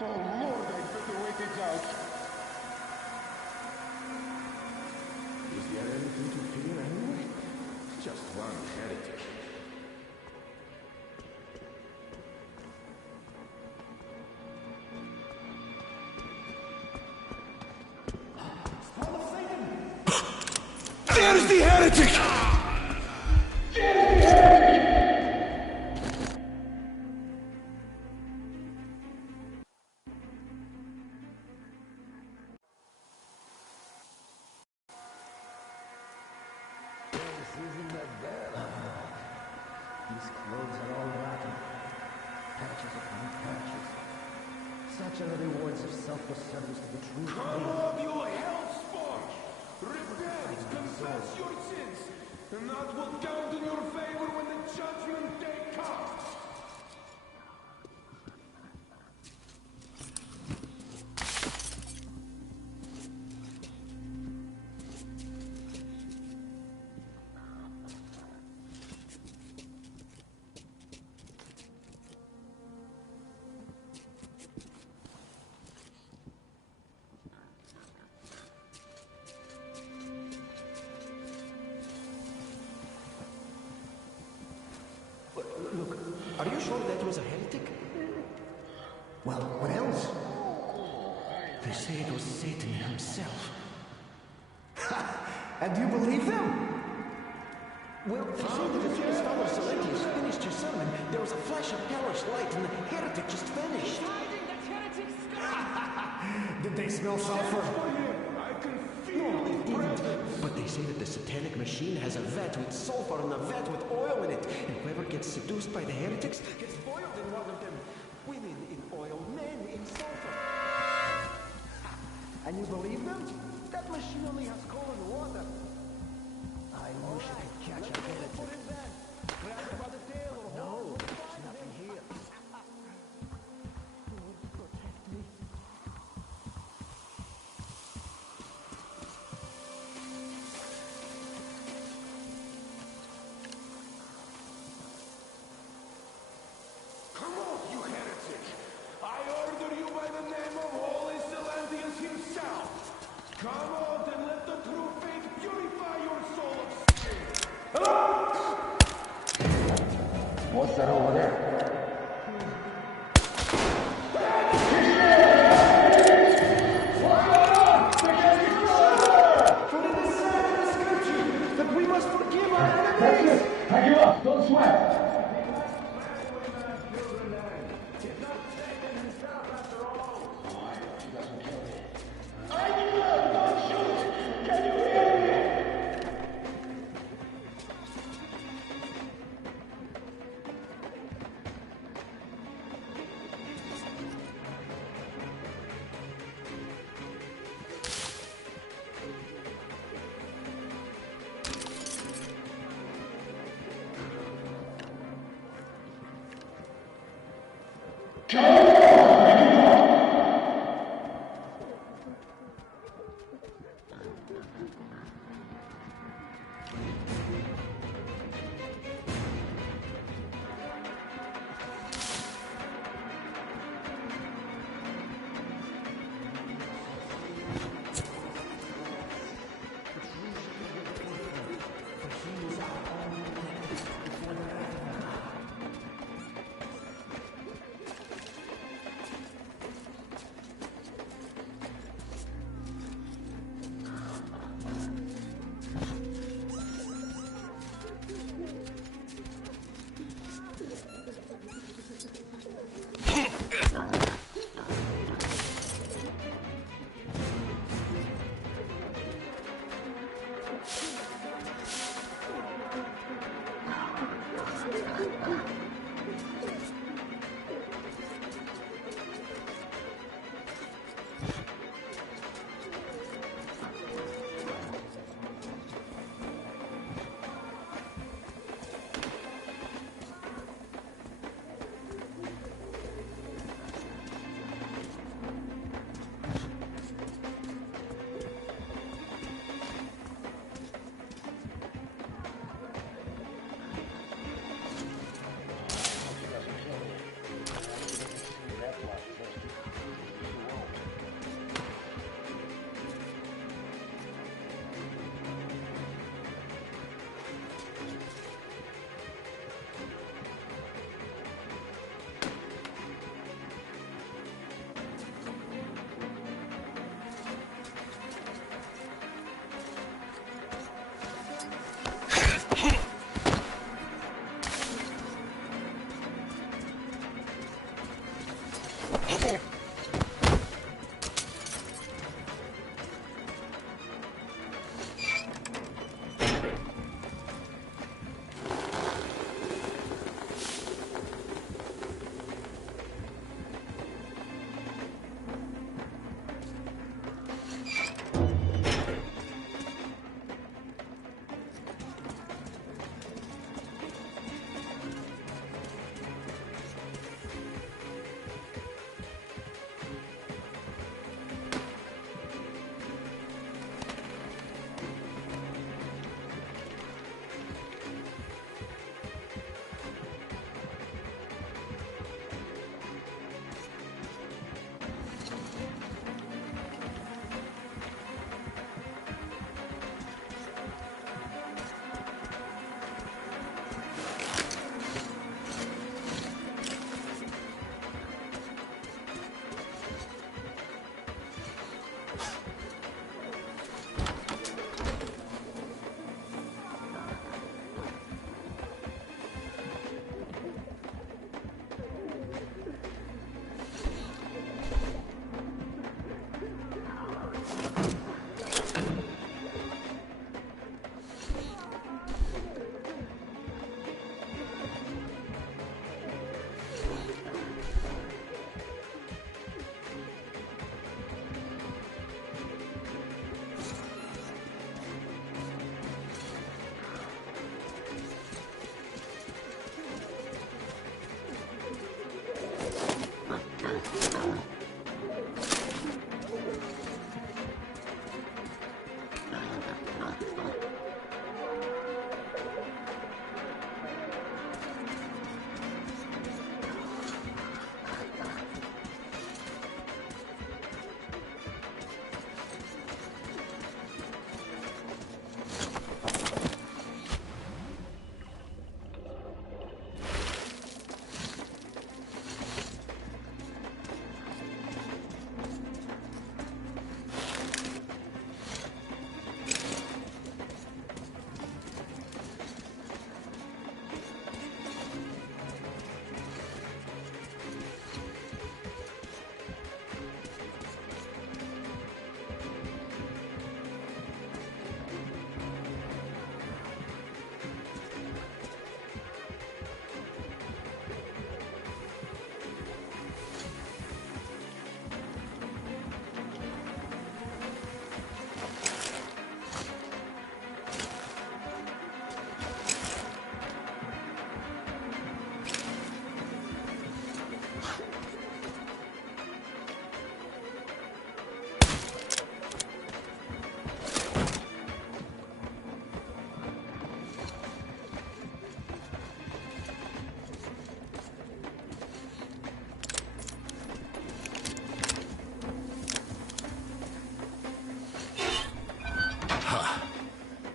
Oh, Lord, I'd better wait it out. Is there anything to fear anyway? Just one heretic. There's the heretic! Isn't that bad after all? These clothes are all rotten. Patches upon patches. Such are the rewards of selfless service to the true Come faith. on, you hellspawn! Repent, confess your sins, and that will count in your favor when the judgment day comes! Look, are you sure that was a heretic? Well, what else? They say it was Satan himself. And you believe them? Well, they say that as soon as Father Silentius finished his sermon, there was a flash of hellish light and the heretic just vanished. Did they smell sulfur? No, they didn't. But they say that the satanic machine has a vat with sulfur and a vat with oil in it. And whoever gets seduced by the heretics gets boiled in one of them. Women in oil, men in sulfur. And you believe them? That machine only has coal and water. I wish I could catch a heretic. Grab it by the tail or no, there's nothing here. Lord, protect me. Come on, you heretic! I order you by the name of Holy Silentius himself! Come out and let the true faith purify your soul of sin! What's that over there? For it is said in the scripture that we must forgive our enemies! That's it! Hang you up! Don't sweat!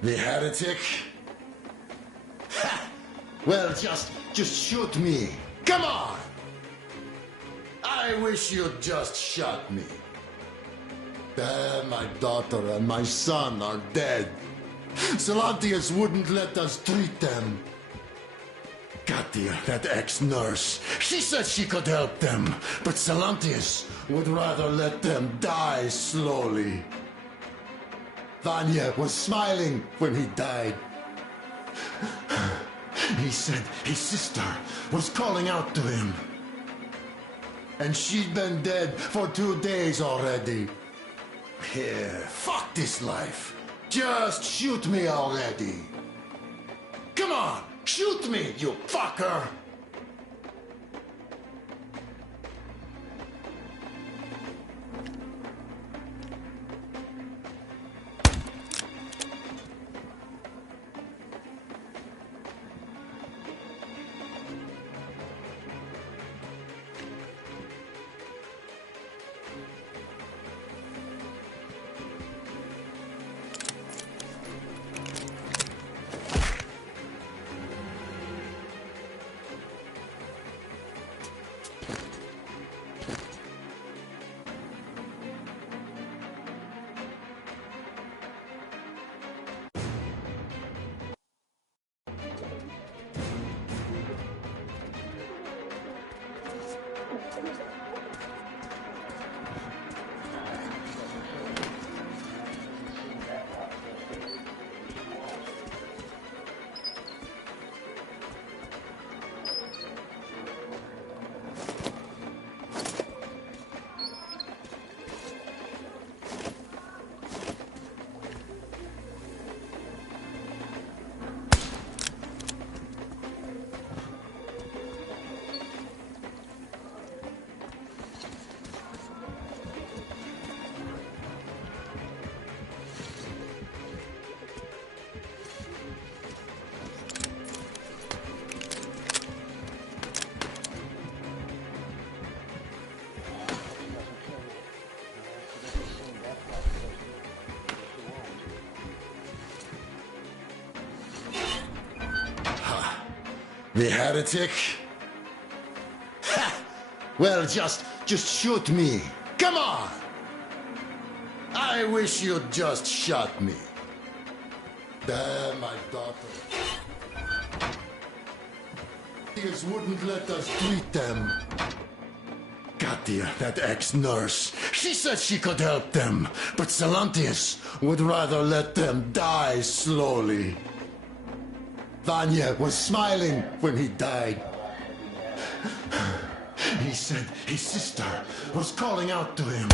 The heretic? Ha! Well, just shoot me. Come on! I wish you'd just shot me. My daughter and my son are dead. Celantius wouldn't let us treat them. Katia, that ex-nurse, she said she could help them, but Celantius would rather let them die slowly. Vanya was smiling when he died. He said his sister was calling out to him. And she'd been dead for 2 days already. Here, fuck this life. Just shoot me already. Come on, shoot me, you fucker! The heretic? Ha! Well, just shoot me. Come on! I wish you'd just shot me. Damn, my daughter. Tears wouldn't let us treat them. Katia, that ex-nurse, she said she could help them, but Salantius would rather let them die slowly. Vanya was smiling when he died. He said his sister was calling out to him.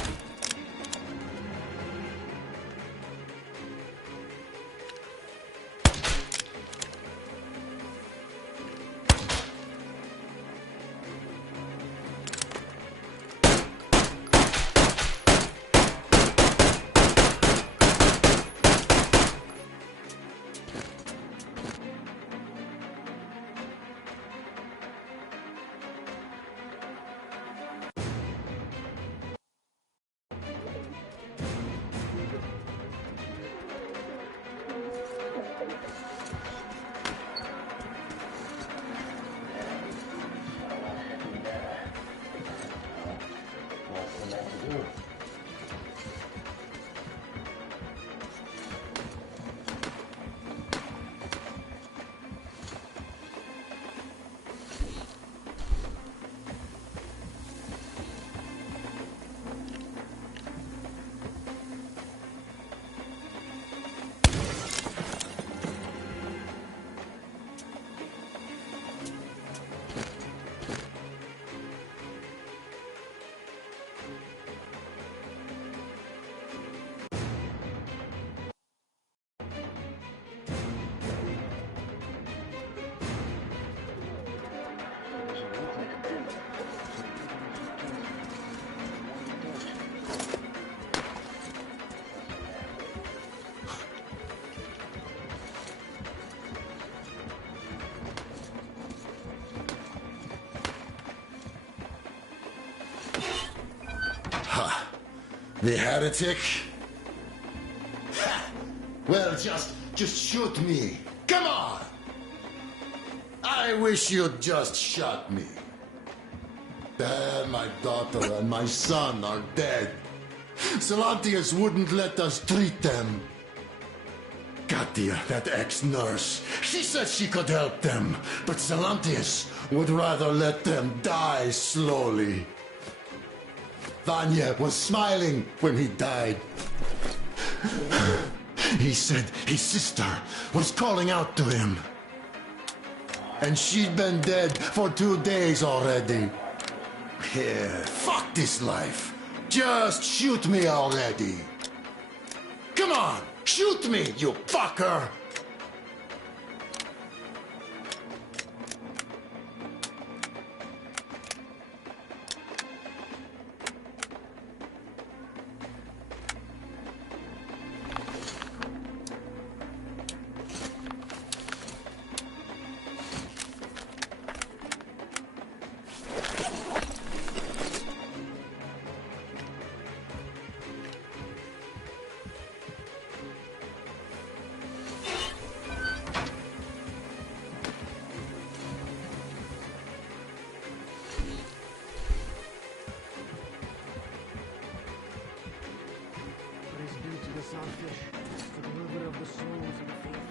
The heretic? Ha! Well, just shoot me. Come on! I wish you'd just shot me. Damn, my daughter and my son are dead. Salantius wouldn't let us treat them. Katia, that ex-nurse, she said she could help them, but Salantius would rather let them die slowly. Vanya was smiling when he died. He said his sister was calling out to him. And she's been dead for 2 days already. Yeah, fuck this life. Just shoot me already. Come on, shoot me, you fucker! For the river of the souls and the faithful.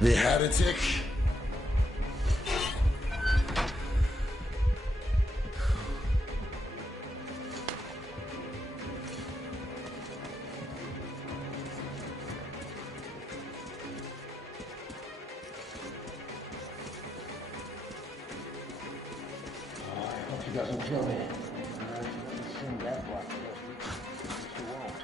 The heretic? I hope he doesn't kill me. I've seen that block. He won't.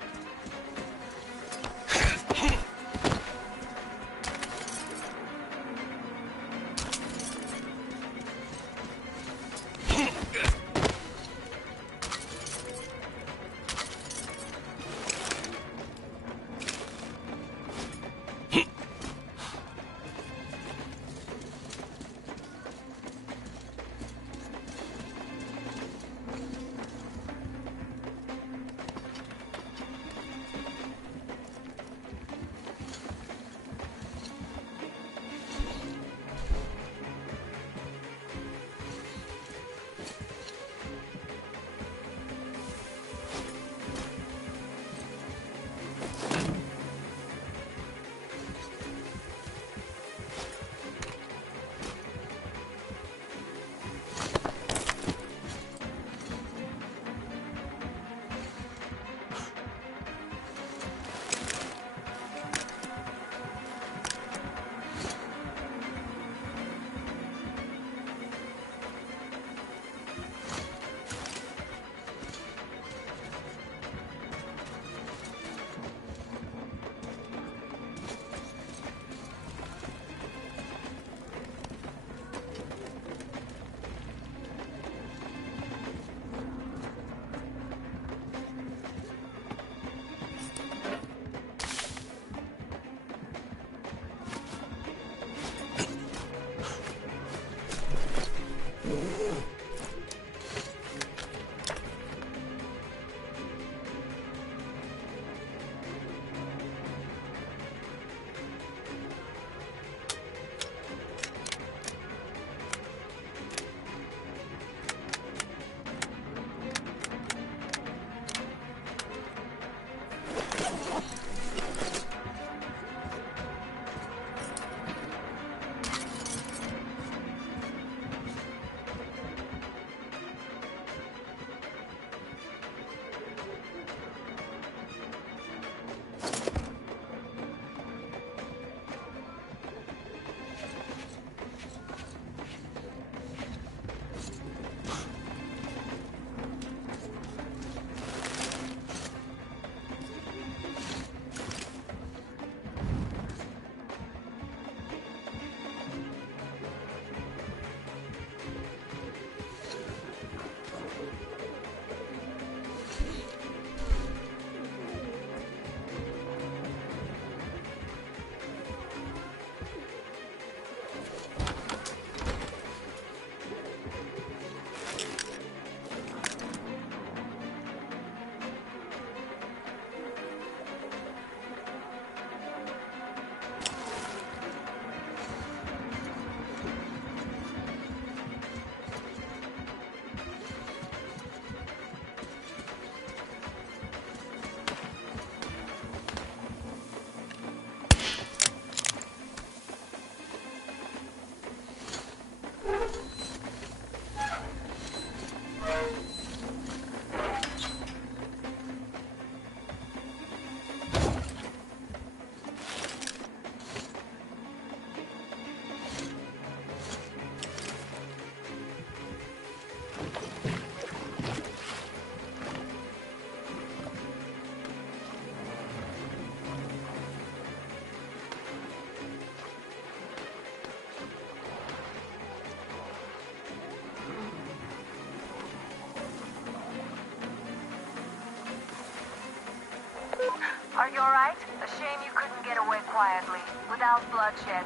Are you alright? A shame you couldn't get away quietly, without bloodshed.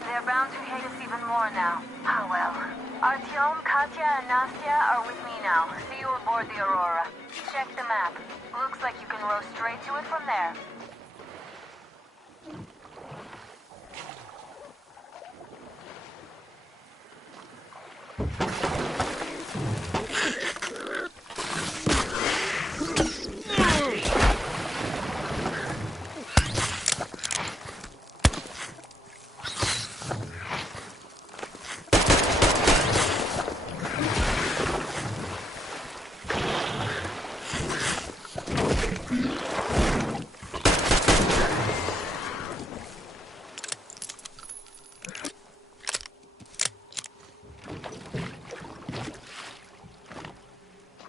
They're bound to hate us even more now. Oh well. Artyom, Katya, and Nastya are with me now. See you aboard the Aurora. Check the map. Looks like you can row straight to it from there.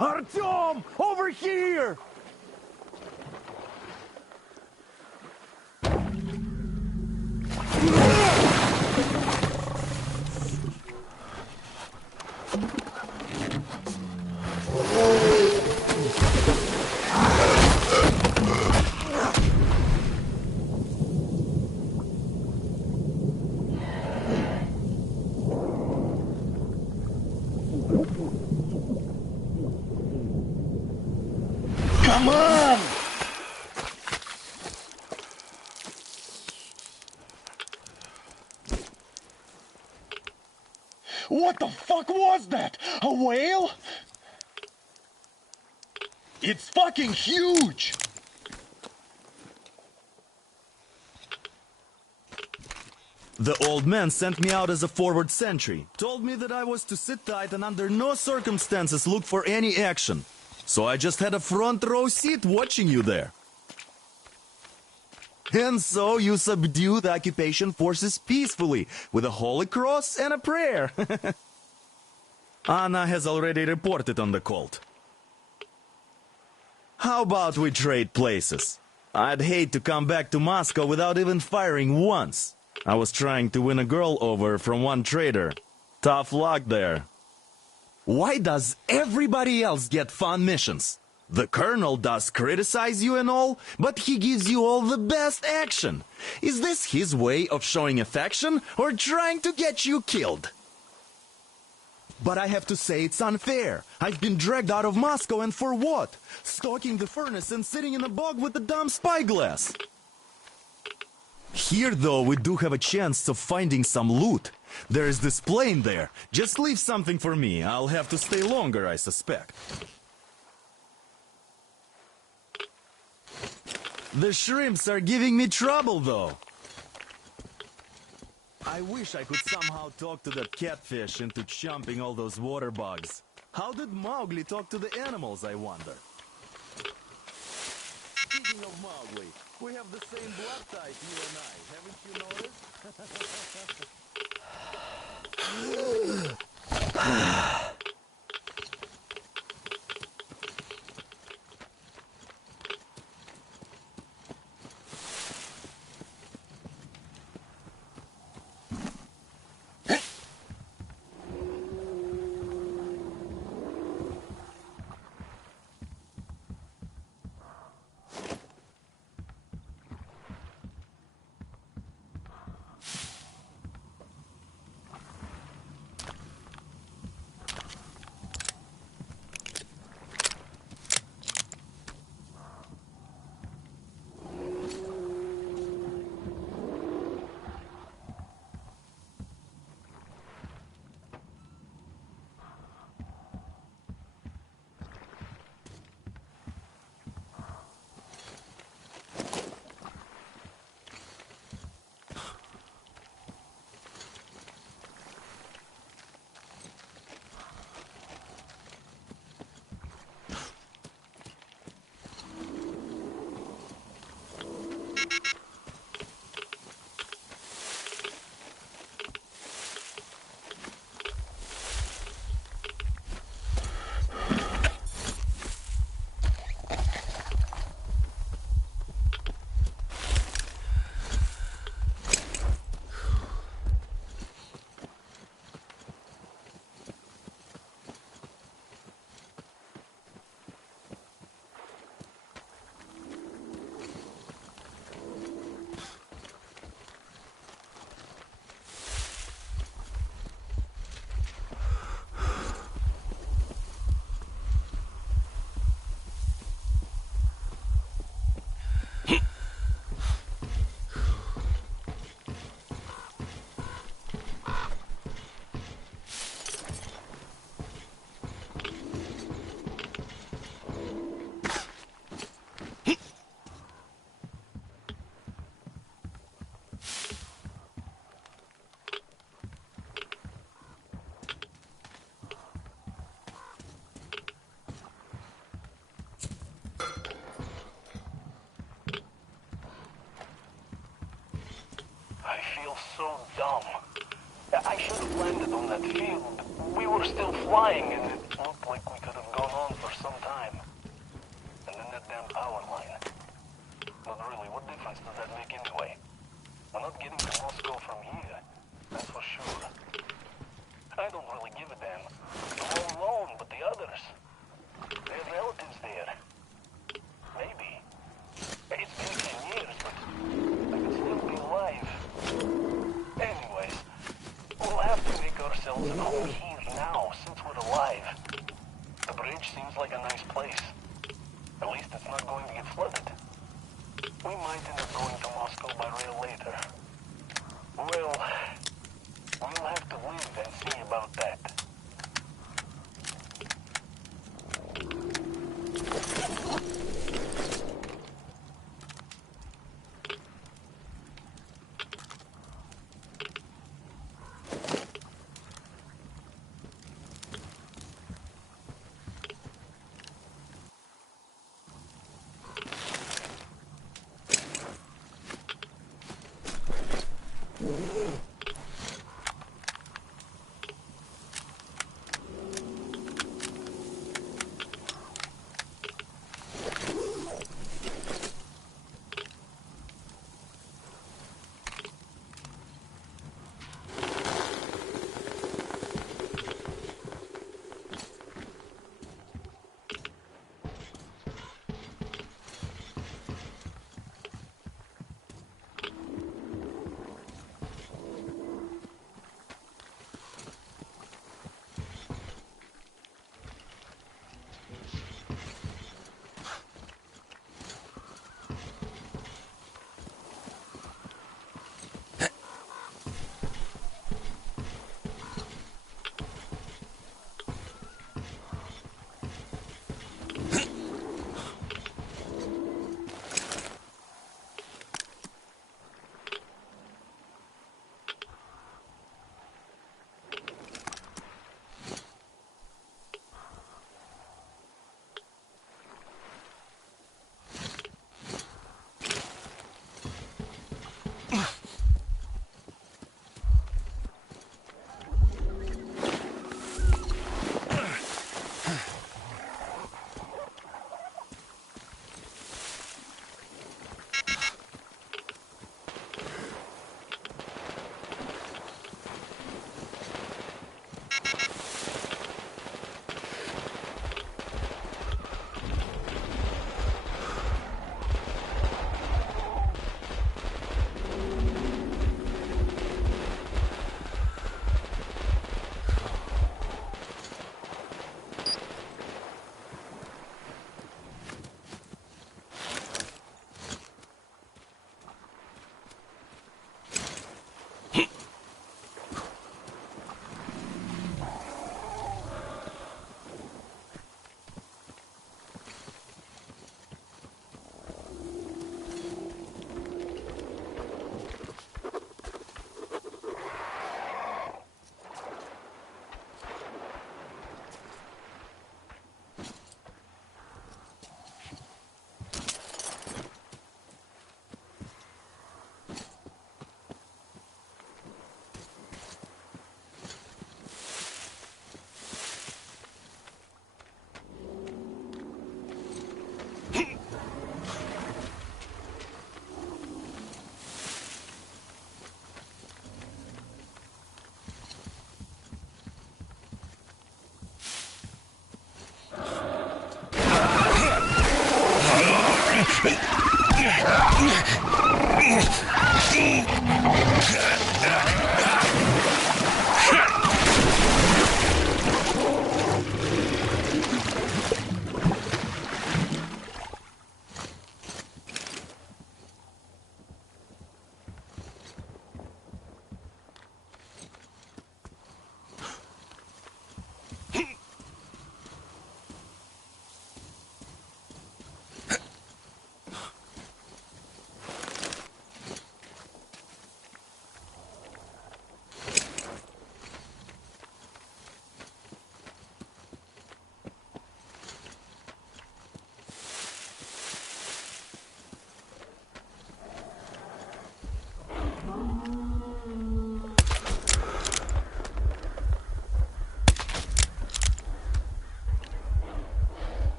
Artyom! Over here! Come on! What the fuck was that? A whale? It's fucking huge! The old man sent me out as a forward sentry. Told me that I was to sit tight and under no circumstances look for any action. So I just had a front row seat watching you there. And so you subdue the occupation forces peacefully, with a holy cross and a prayer. Anna has already reported on the cult. How about we trade places? I'd hate to come back to Moscow without even firing once. I was trying to win a girl over from one trader. Tough luck there. Why does everybody else get fun missions? The Colonel does criticize you and all, but he gives you all the best action. Is this his way of showing affection or trying to get you killed? But I have to say it's unfair. I've been dragged out of Moscow, and for what? Stalking the furnace and sitting in a bog with a dumb spyglass. Here, though, we do have a chance of finding some loot. There is this plane there. Just leave something for me. I'll have to stay longer, I suspect. The shrimps are giving me trouble, though. I wish I could somehow talk to that catfish into chomping all those water bugs. How did Mowgli talk to the animals, I wonder? Speaking of Mowgli, we have the same blood type, you and I. Haven't you noticed? that field, we were still flying and it looked like we could have gone on for some time. And then that damn power line. But really, what difference does that make anyway? We're not getting to Moscow from here, that's for sure. I don't really give a damn. I'm all alone, but the others, they have relatives there. Maybe. It's been 10 years, but I could still be alive. Anyways, we'll have to make ourselves at home here now, since we're alive. The bridge seems like a nice place. At least it's not going to get flooded. We might end up going to Moscow by rail later. Well, we'll have to live and see about that.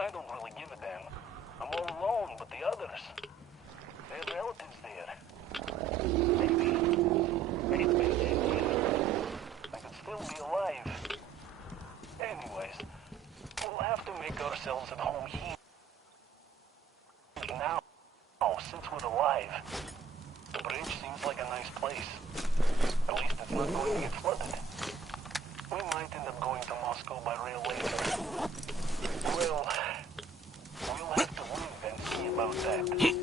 I don't really give a damn. I'm all alone with the others. There's relatives there. Maybe. It's been 10 years. I could still be alive. Anyways, we'll have to make ourselves at home here. Now, since we're alive. The bridge seems like a nice place. At least it's not going to get flooded. We might end up going to Moscow by rail later. Well, we'll have to live and see about that.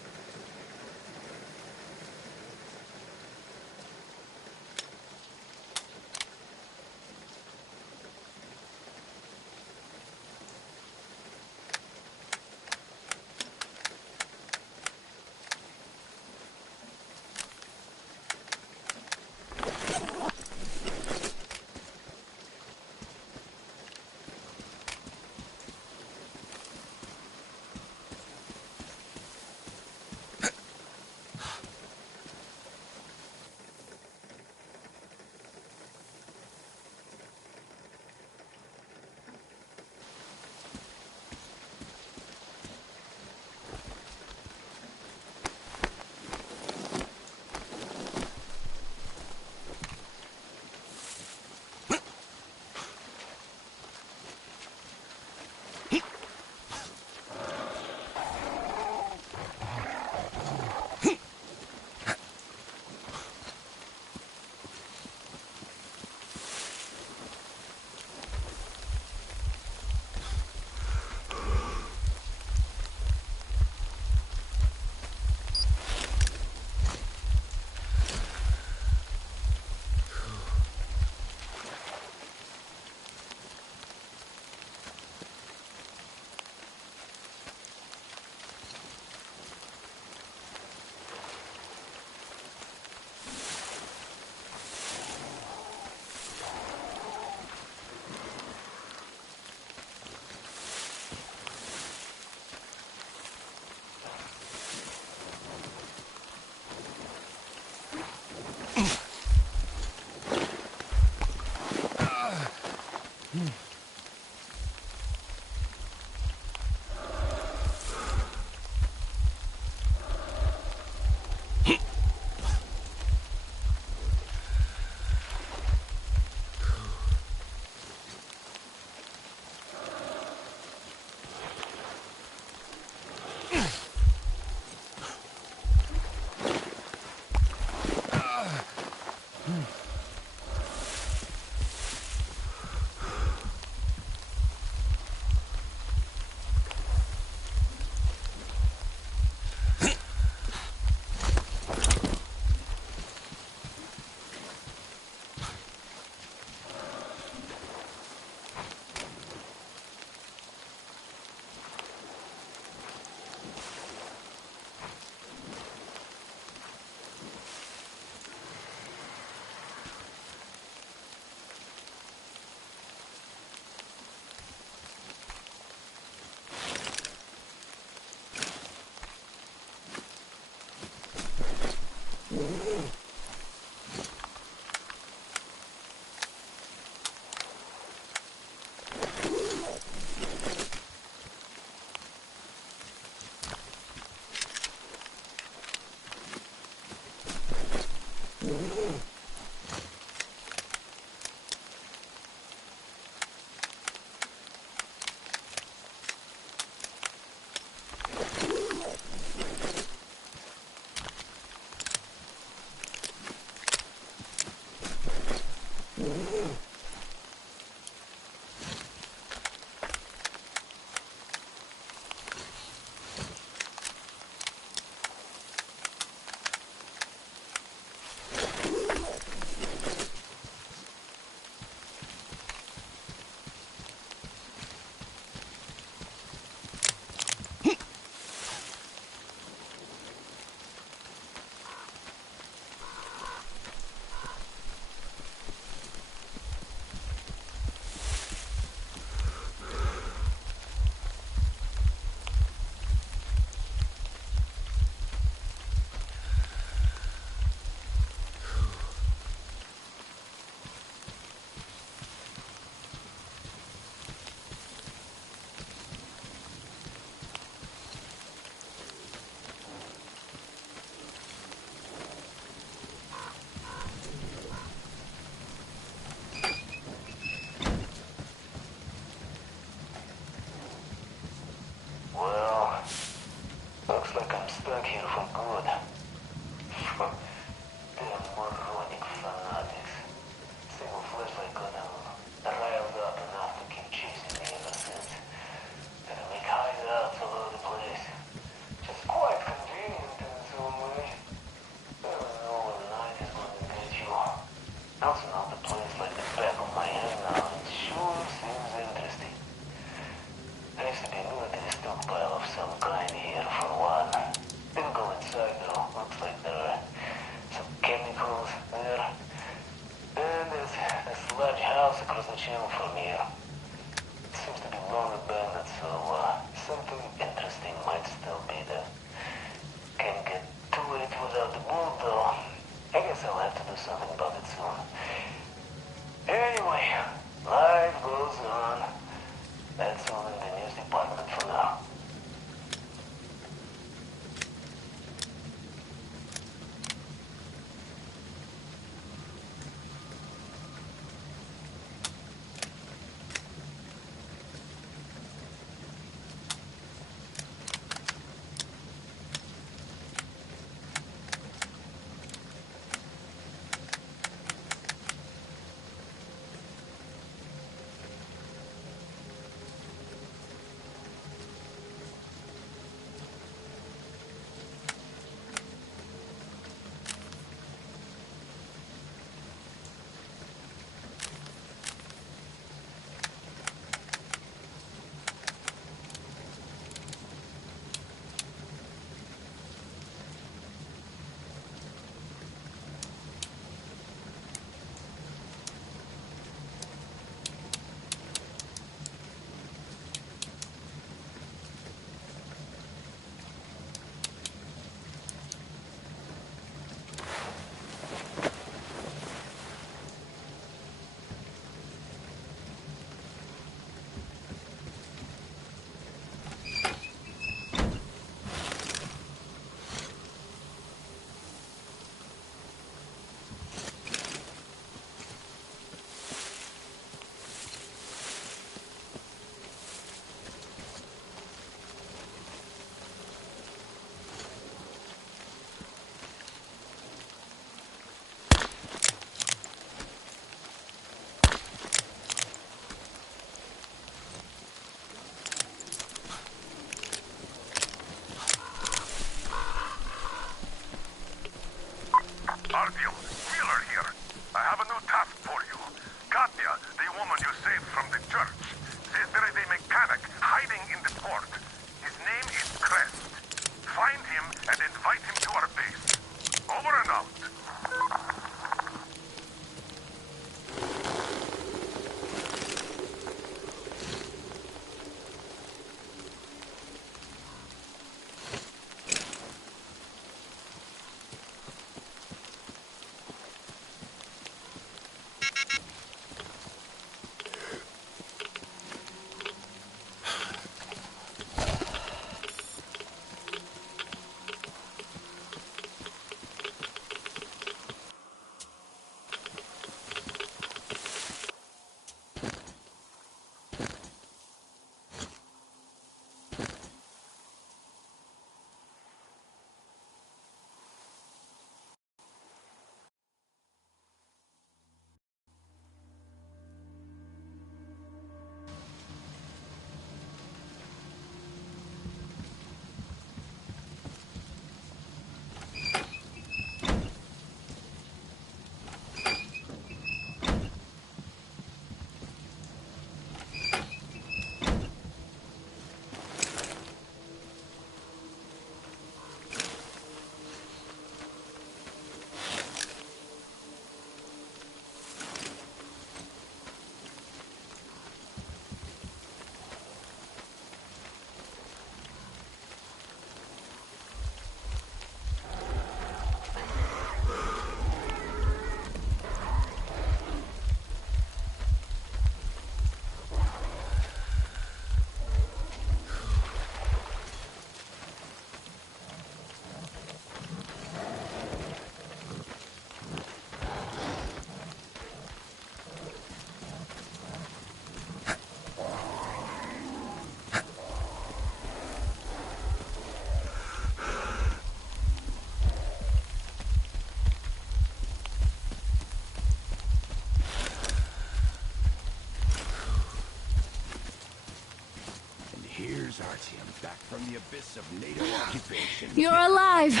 Back from the abyss of NATO occupation. You're alive!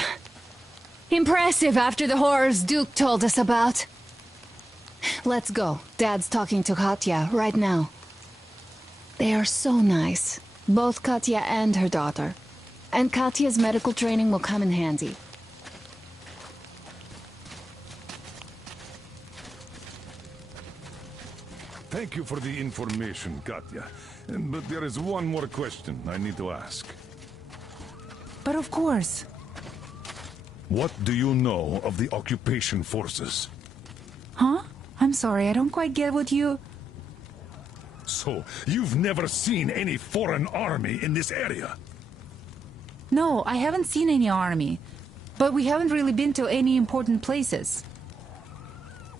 Impressive after the horrors Duke told us about. Let's go. Dad's talking to Katya right now. They are so nice. Both Katya and her daughter. And Katya's medical training will come in handy. Thank you for the information, Katya. But there is one more question I need to ask. But of course. What do you know of the occupation forces? Huh? I'm sorry, I don't quite get what you... So, you've never seen any foreign army in this area? No, I haven't seen any army. But we haven't really been to any important places.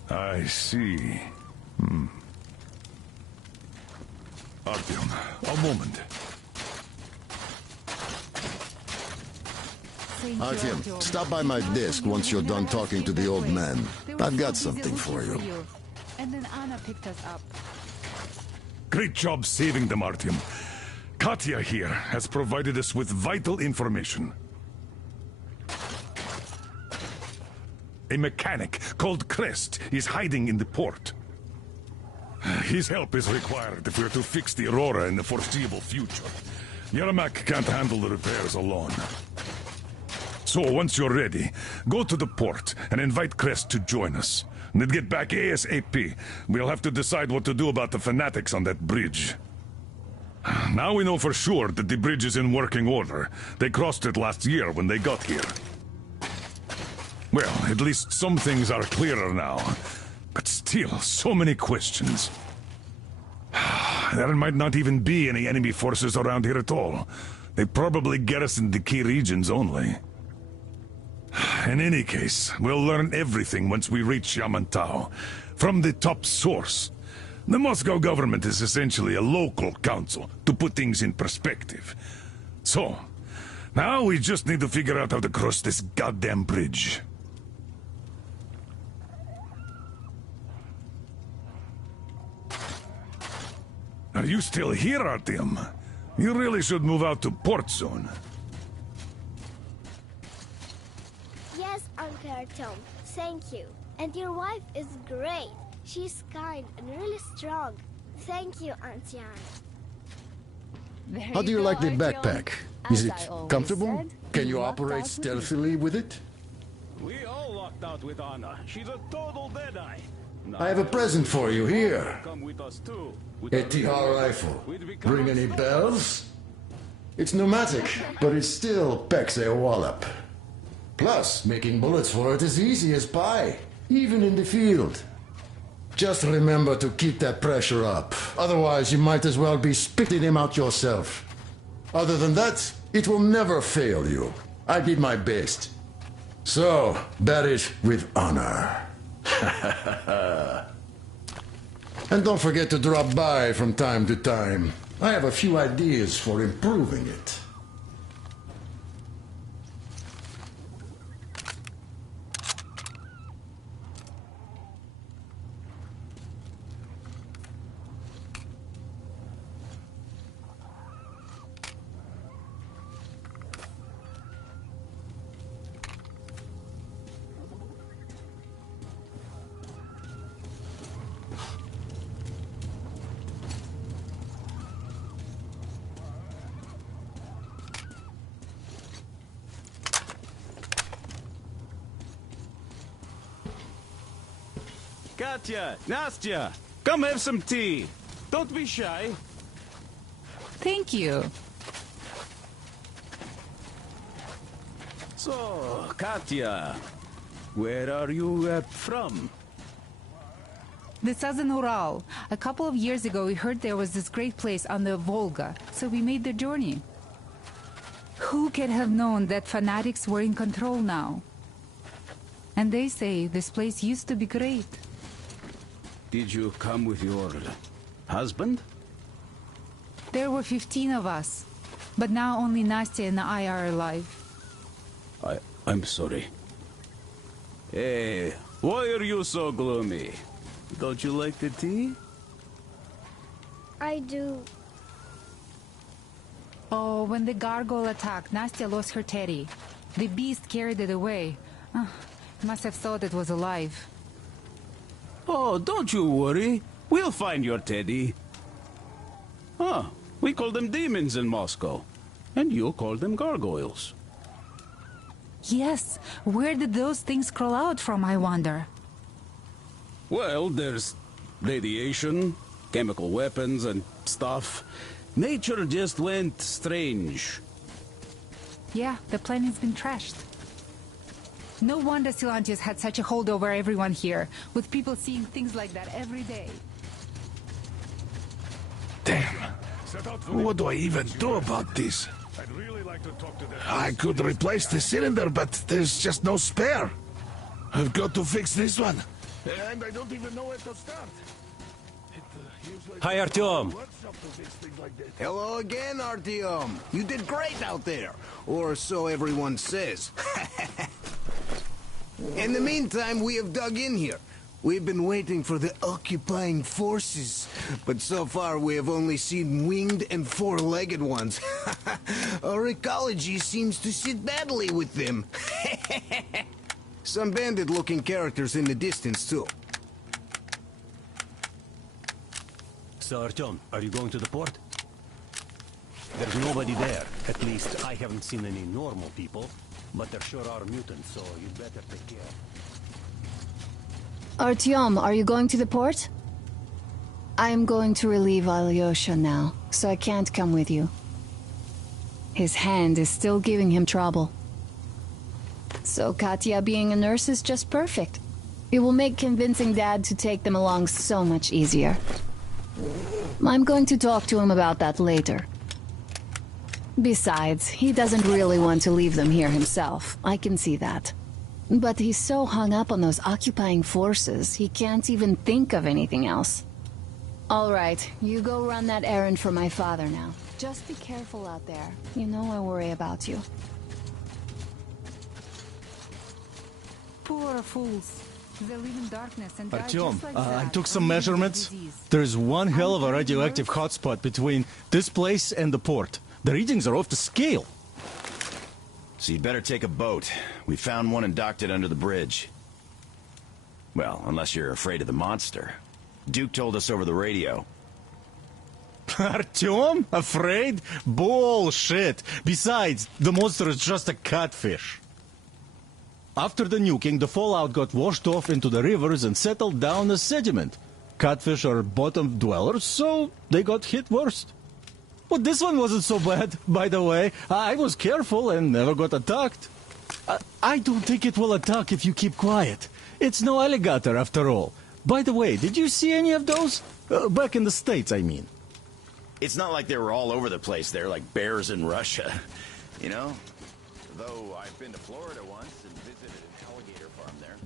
I see. Artyom, a moment. Artyom, stop by my desk once you're done talking to the old man. I've got something for you. And then Anna picked us up. Great job saving them, Artyom. Katya here has provided us with vital information. A mechanic called Crest is hiding in the port. His help is required if we're to fix the Aurora in the foreseeable future. Yermak can't handle the repairs alone. So, once you're ready, go to the port and invite Crest to join us. And then get back ASAP. We'll have to decide what to do about the fanatics on that bridge. Now we know for sure that the bridge is in working order. They crossed it last year when they got here. Well, at least some things are clearer now. But still, so many questions. There might not even be any enemy forces around here at all. They probably garrison the key regions only. In any case, we'll learn everything once we reach Yamantau. From the top source. The Moscow government is essentially a local council, to put things in perspective. So, now we just need to figure out how to cross this goddamn bridge. Are you still here, Artyom? You really should move out to port soon. Yes, Uncle Artyom. Thank you. And your wife is great. She's kind and really strong. Thank you, Auntie Anna. How do you like the backpack? Is it comfortable? Can you operate stealthily with it? We all locked out with Anna. She's a total deadeye. I have a present for you here. Come with us too. A TR rifle. Ring any bells? It's pneumatic, but it still packs a wallop. Plus, making bullets for it is easy as pie, even in the field. Just remember to keep that pressure up. Otherwise, you might as well be spitting him out yourself. Other than that, it will never fail you. I did my best. So, bear it with honor. And don't forget to drop by from time to time. I have a few ideas for improving it. Katya, Nastya, come have some tea. Don't be shy. Thank you. So, Katya, where are you from? The Southern Ural. A couple of years ago, we heard there was this great place on the Volga, so we made the journey. Who could have known that fanatics were in control now? And they say this place used to be great. Did you come with your husband? There were 15 of us, but now only Nastya and I are alive. I'm sorry. Hey, why are you so gloomy? Don't you like the tea? I do. Oh, when the gargoyle attacked, Nastya lost her teddy. The beast carried it away. Must have thought it was alive. Oh, don't you worry. We'll find your teddy. Ah, we call them demons in Moscow. And you call them gargoyles. Yes, where did those things crawl out from, I wonder? Well, there's radiation, chemical weapons and stuff. Nature just went strange. Yeah, the planet's been trashed. No wonder Silantius had such a hold over everyone here, with people seeing things like that every day. Damn. What do I even do about this? I could replace the cylinder, but there's just no spare. I've got to fix this one. And I don't even know where to start. Hi, Artyom. Hello again, Artyom. You did great out there. Or so everyone says. In the meantime, we have dug in here. We've been waiting for the occupying forces, but so far we have only seen winged and four-legged ones. Our ecology seems to sit badly with them. Some bandit-looking characters in the distance, too. So, Artyom, are you going to the port? There's nobody there. At least, I haven't seen any normal people. But there sure are mutants, so you'd better take care. Artyom, are you going to the port? I am going to relieve Alyosha now, so I can't come with you. His hand is still giving him trouble. So Katya being a nurse is just perfect. It will make convincing Dad to take them along so much easier. I'm going to talk to him about that later. Besides, he doesn't really want to leave them here himself. I can see that. But he's so hung up on those occupying forces, he can't even think of anything else. All right, you go run that errand for my father now. Just be careful out there. You know I worry about you. Poor fools. They live in darkness and die Artyom, just like I that, took some from measurements. disease. There's one hell of a radioactive hotspot between this place and the port. The readings are off the scale. So you'd better take a boat. We found one and docked it under the bridge. Well, unless you're afraid of the monster. Duke told us over the radio. Artyom? Afraid? Bullshit! Besides, the monster is just a catfish. After the nuking, the fallout got washed off into the rivers and settled down as sediment. Catfish are bottom dwellers, so they got hit worst. But this one wasn't so bad, by the way. I was careful and never got attacked. I don't think it will attack if you keep quiet. It's no alligator, after all. By the way, did you see any of those? Back in the States, I mean. It's not like they were all over the place there, like bears in Russia. You know? Though I've been to Florida once and visited an alligator farm there.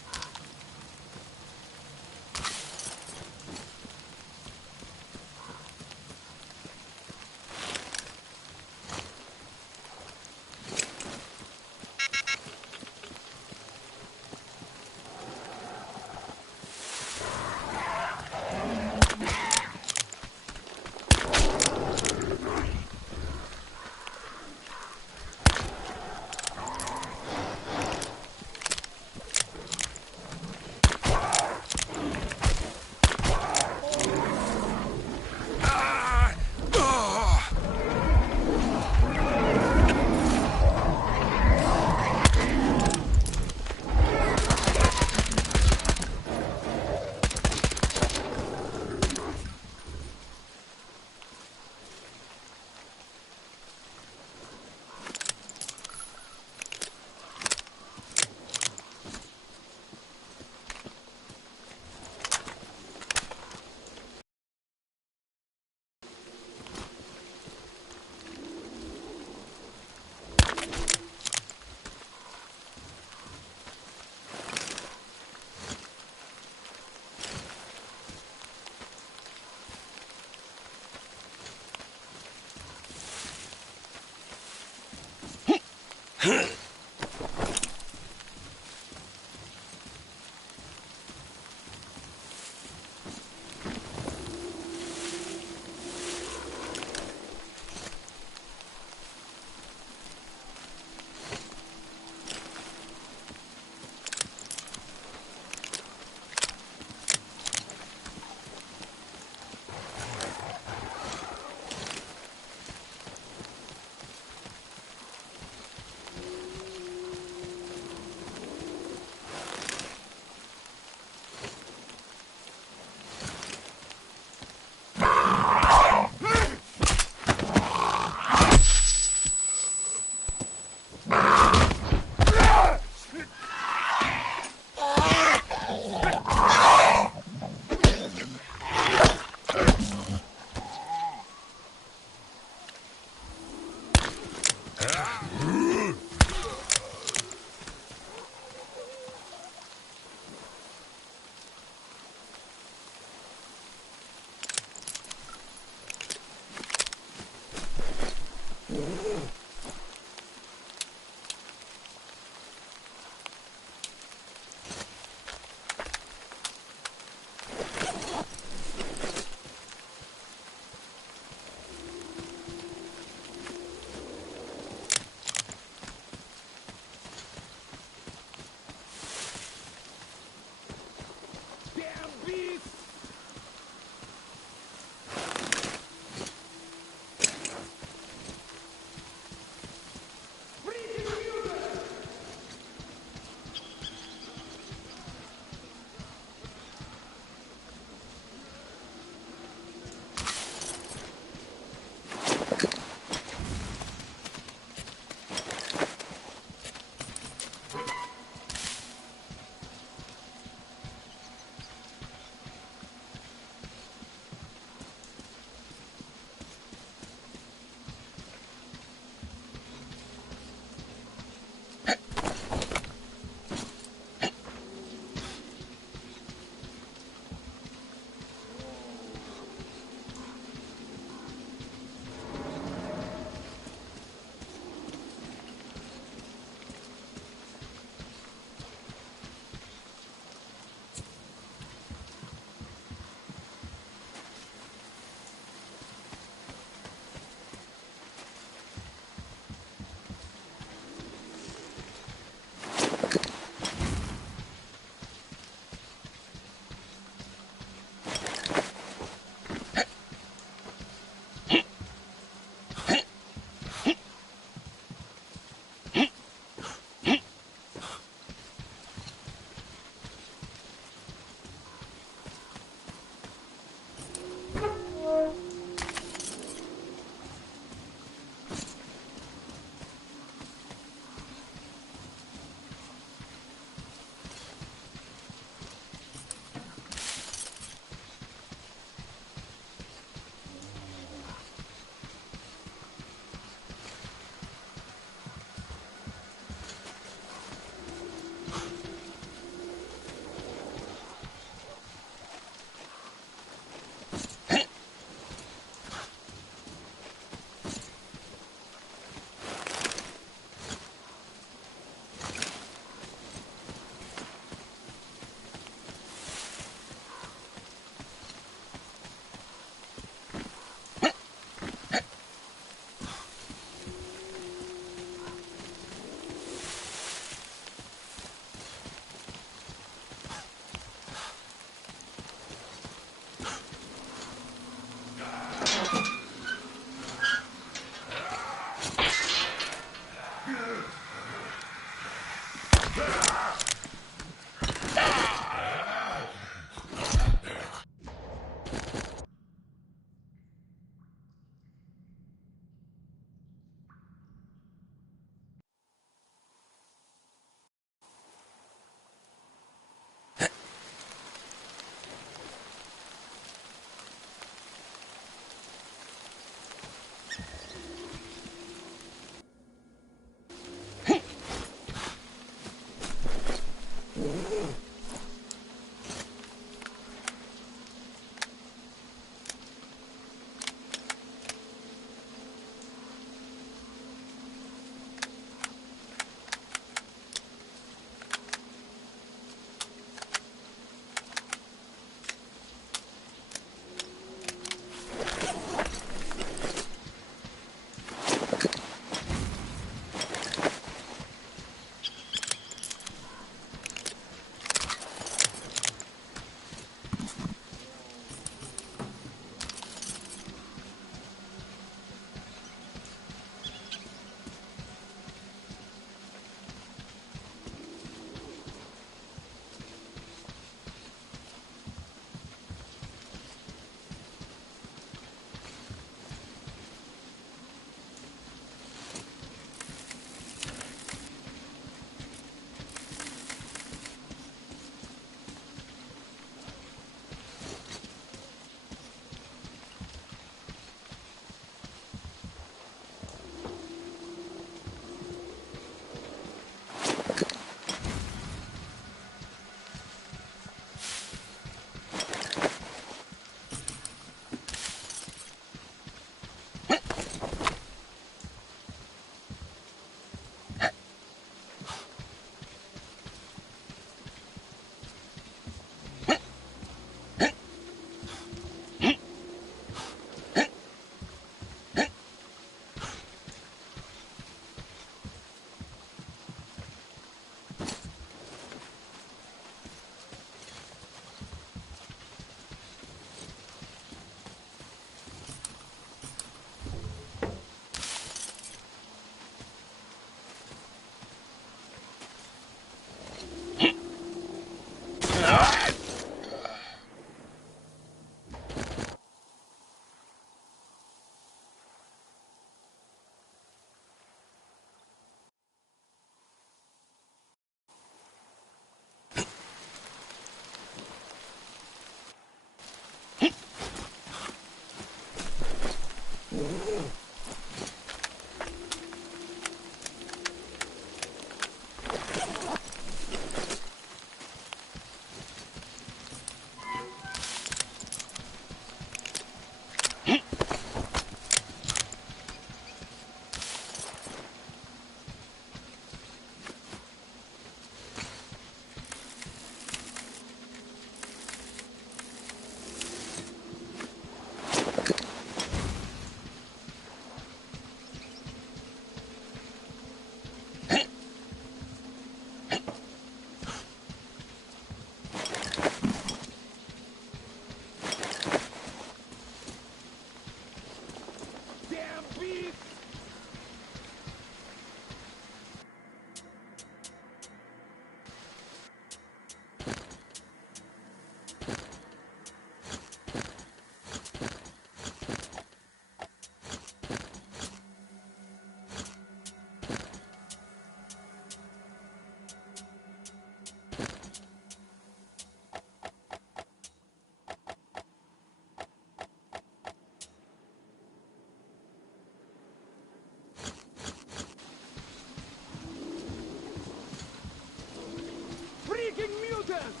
Freaking mutant!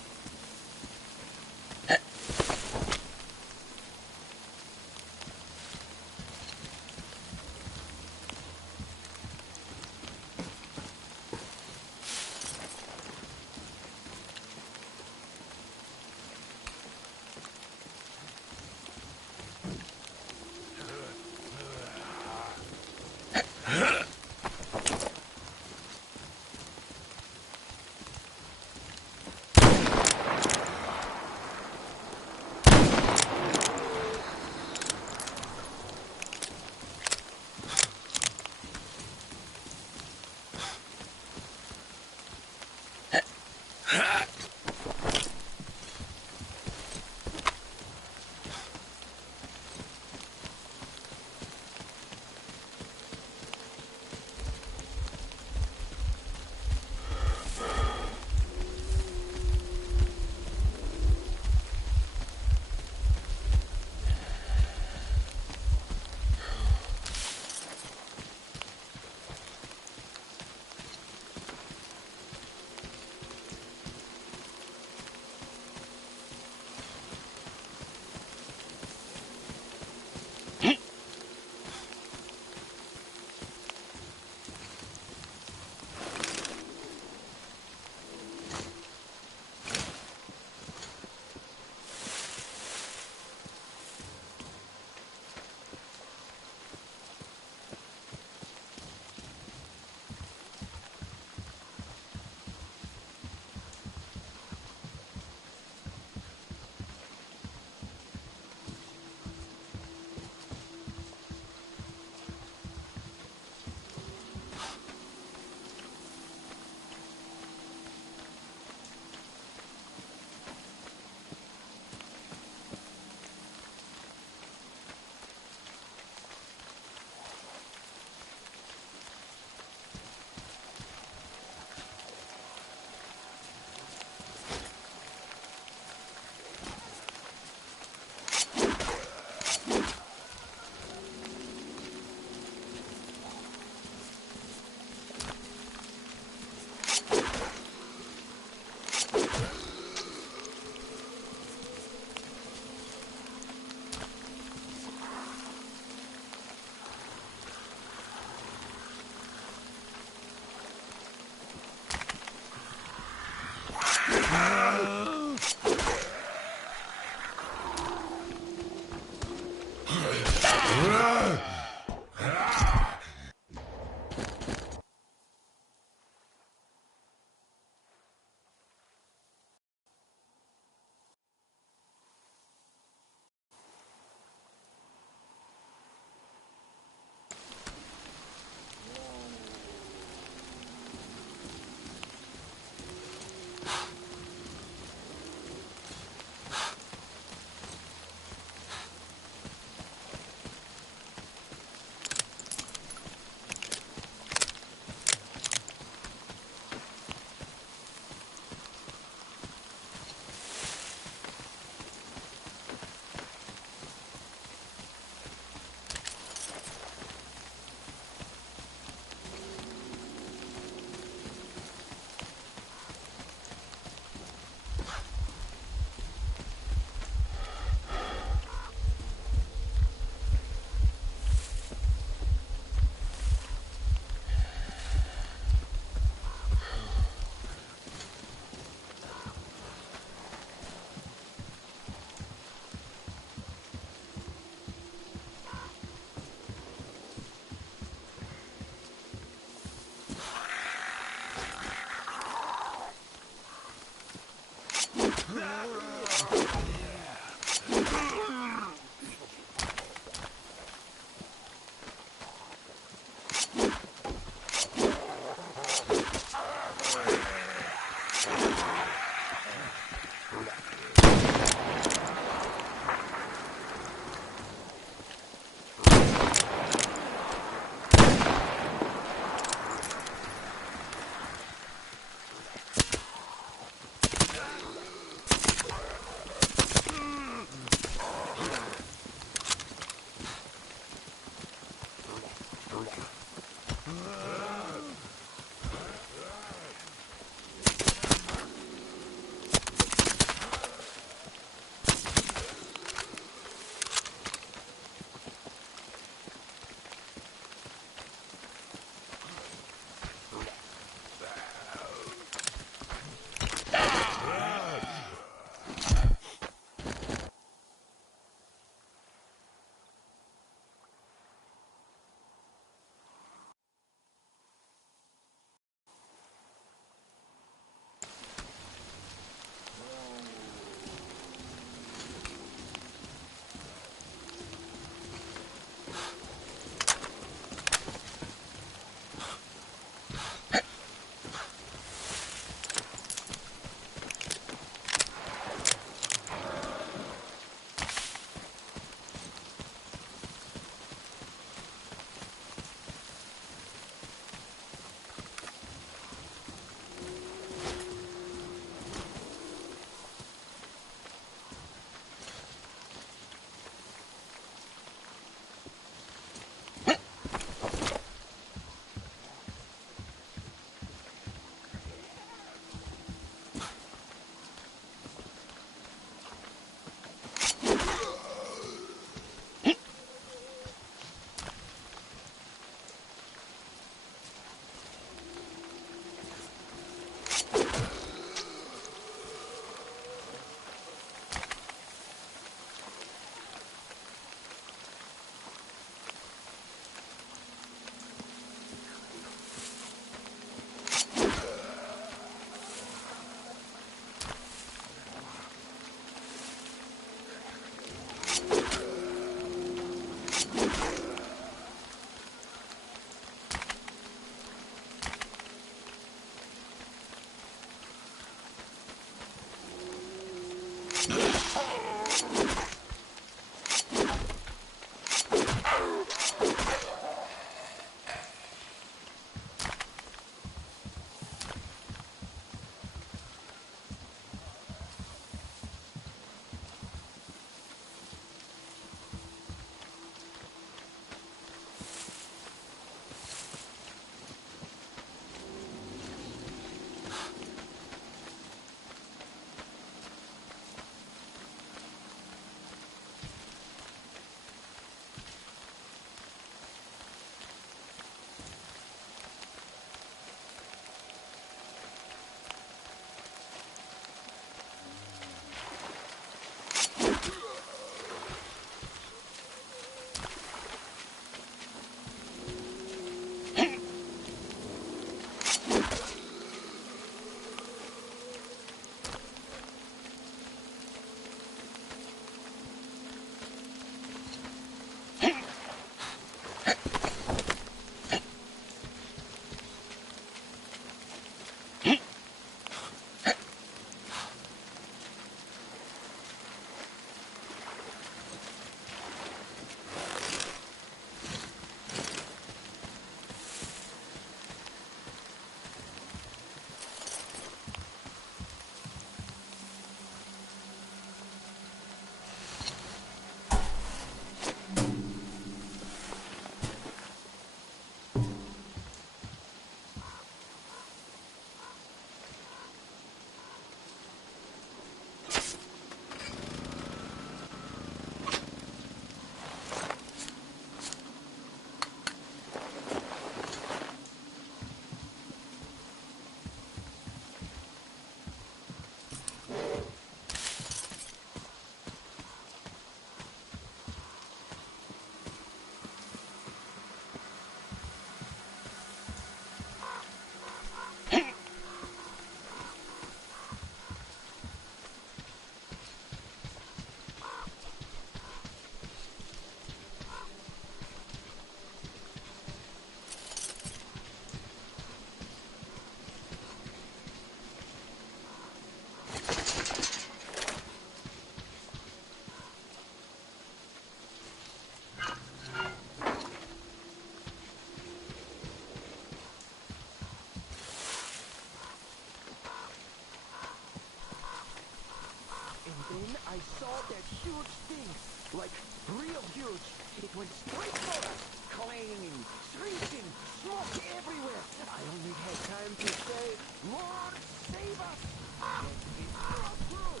I saw that huge thing. Like, real huge. It went straight for us. Clanging, shrieking, smoke everywhere. I only had time to say, Lord, save us! Ah! It's not true!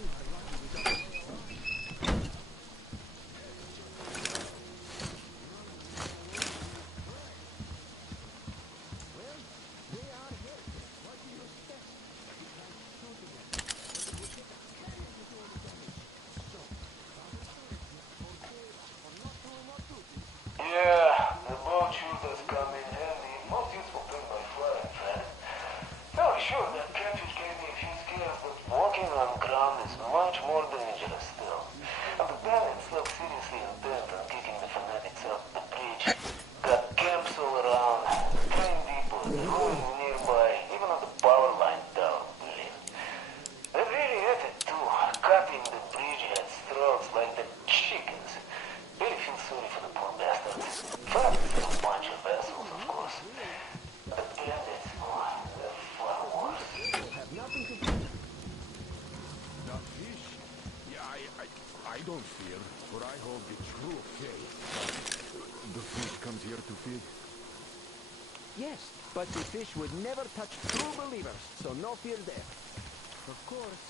You are lucky we got away alive. Well, they are here. What do you expect? We can't shoot them. But it would take a cannon to do any damage. So, Father Storage must forgive us for not doing our duty. Yeah, the boat sure does come in handy. Most useful thing by far, in fact. Oh, sure, that catfish gave me a few scares, but walking on ground is much more dangerous still. And the bandits look seriously intent on kicking the fanatics off the bridge. Got camps all around, train depots, ruins nearby, even on the power line down, believe. They're really at it too, cutting the bridgeheads' throats like the chickens. Really feel sorry for the poor bastards. Fanatics are a bunch of assholes, of course. The bandits, oh, they're far worse. Have nothing to do. The fish? Yeah, I don't fear, for I hold the true okay. The fish comes here to feed. Yes, but the fish would never touch true believers, so no fear there. Of course,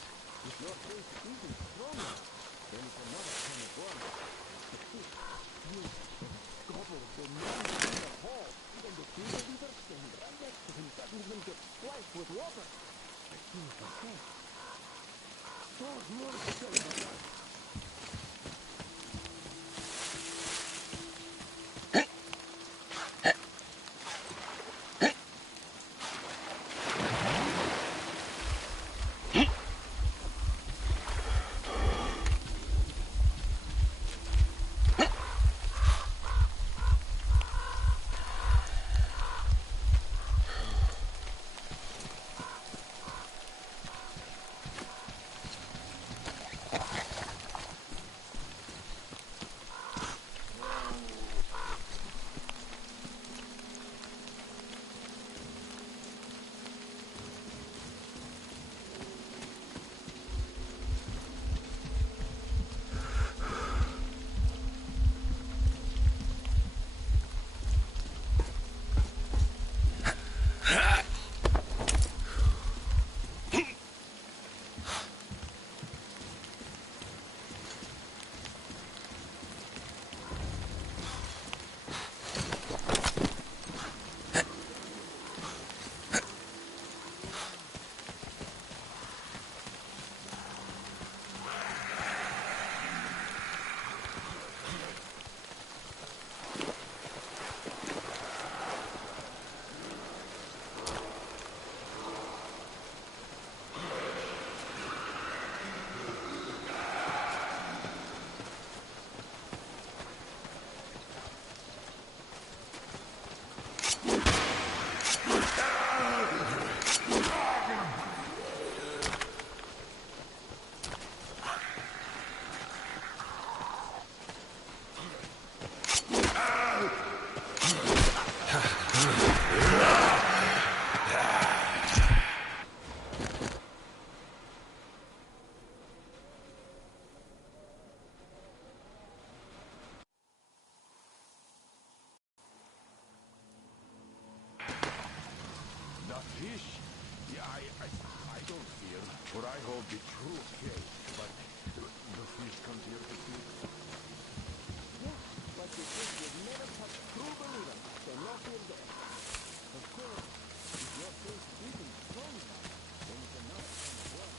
if your faith isn't strong enough, then it's another kind of one. The fish spews and gobbles the nuns in the hall. Even the true believers stand right next to him, doesn't even get splashed with water. The king of the faith. Those more fish? Yeah, I don't fear, for I hold the true okay. But the fish comes here to feed. Yes, but the fish would never touch true believers, so no fear there. Of course, if your faith isn't strong enough, then it's another kind of work.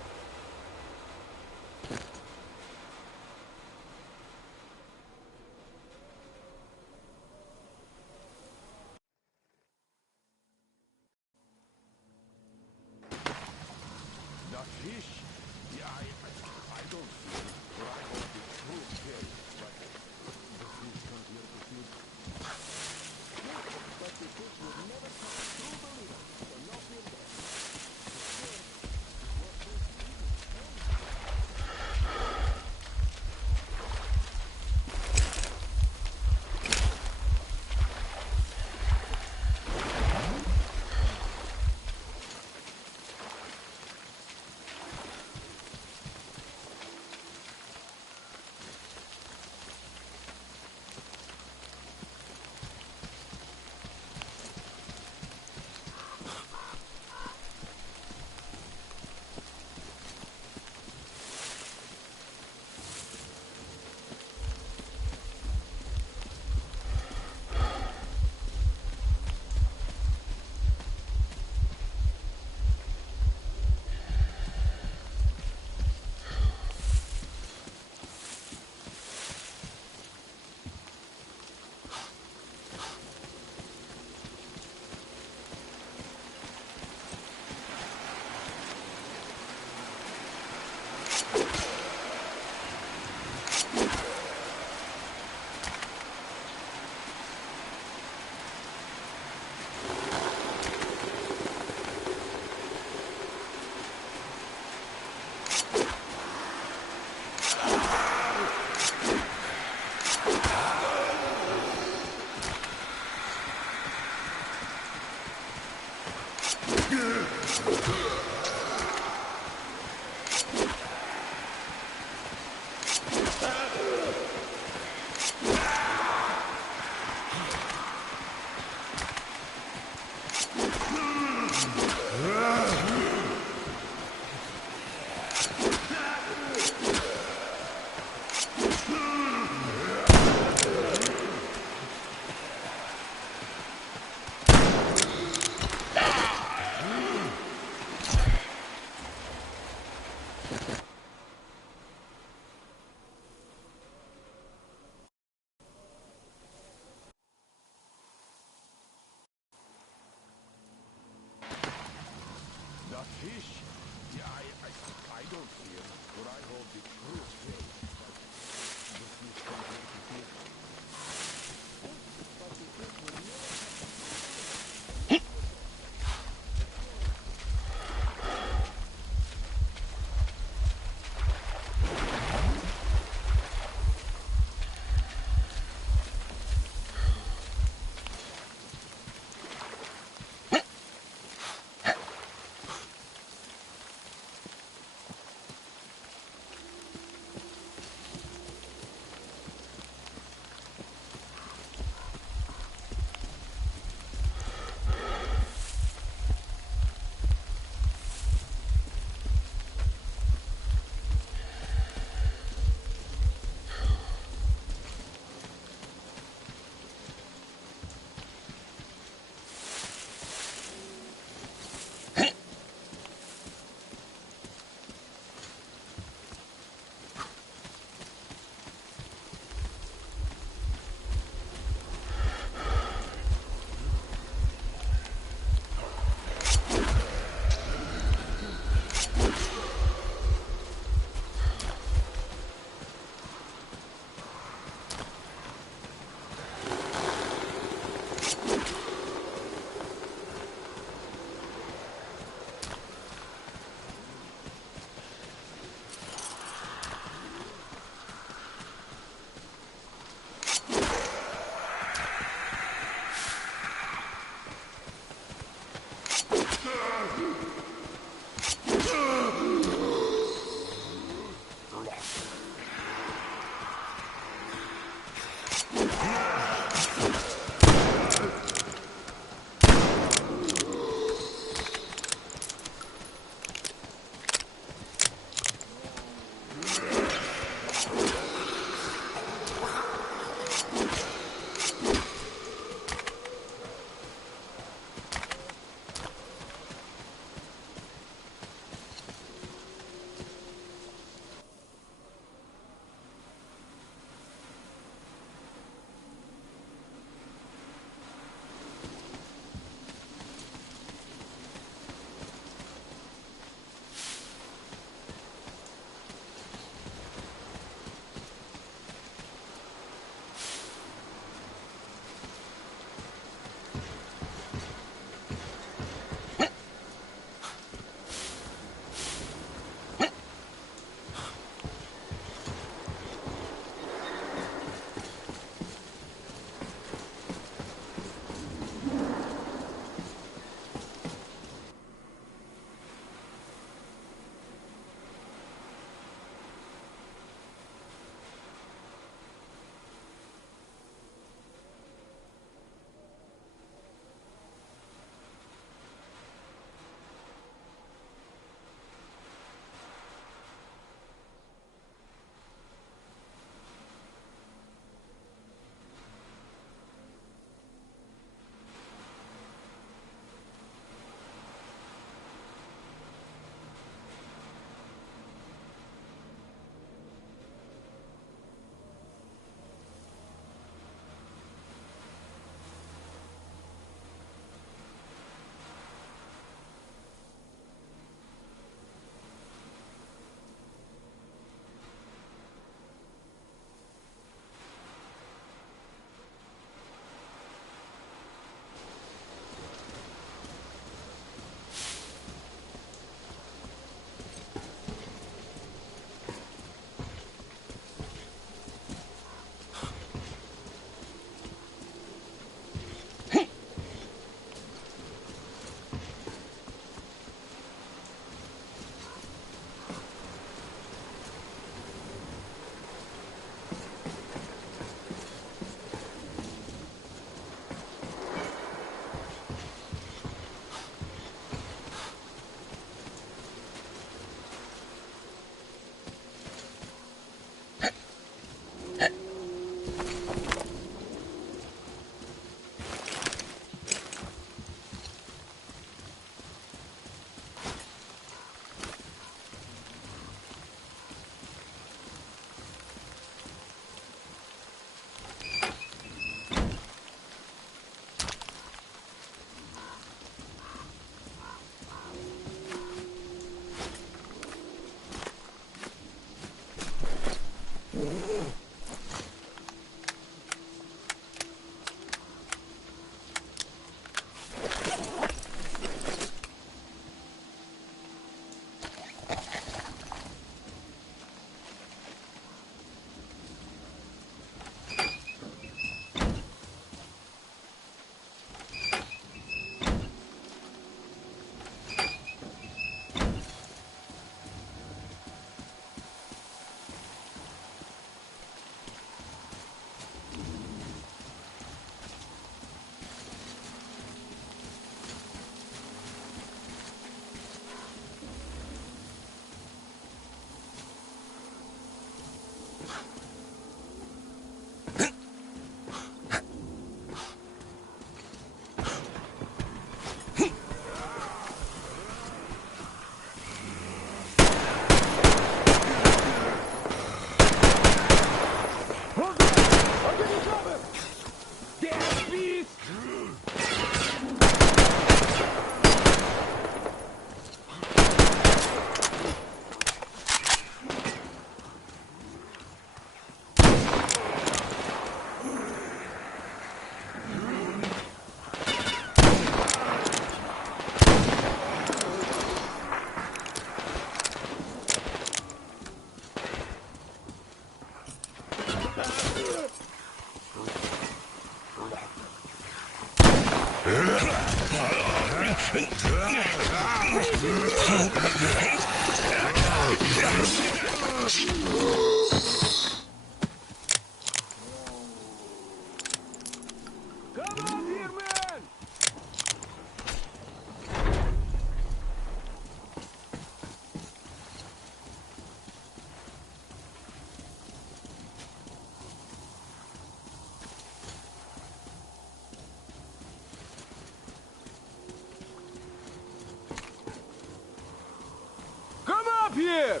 Come up here!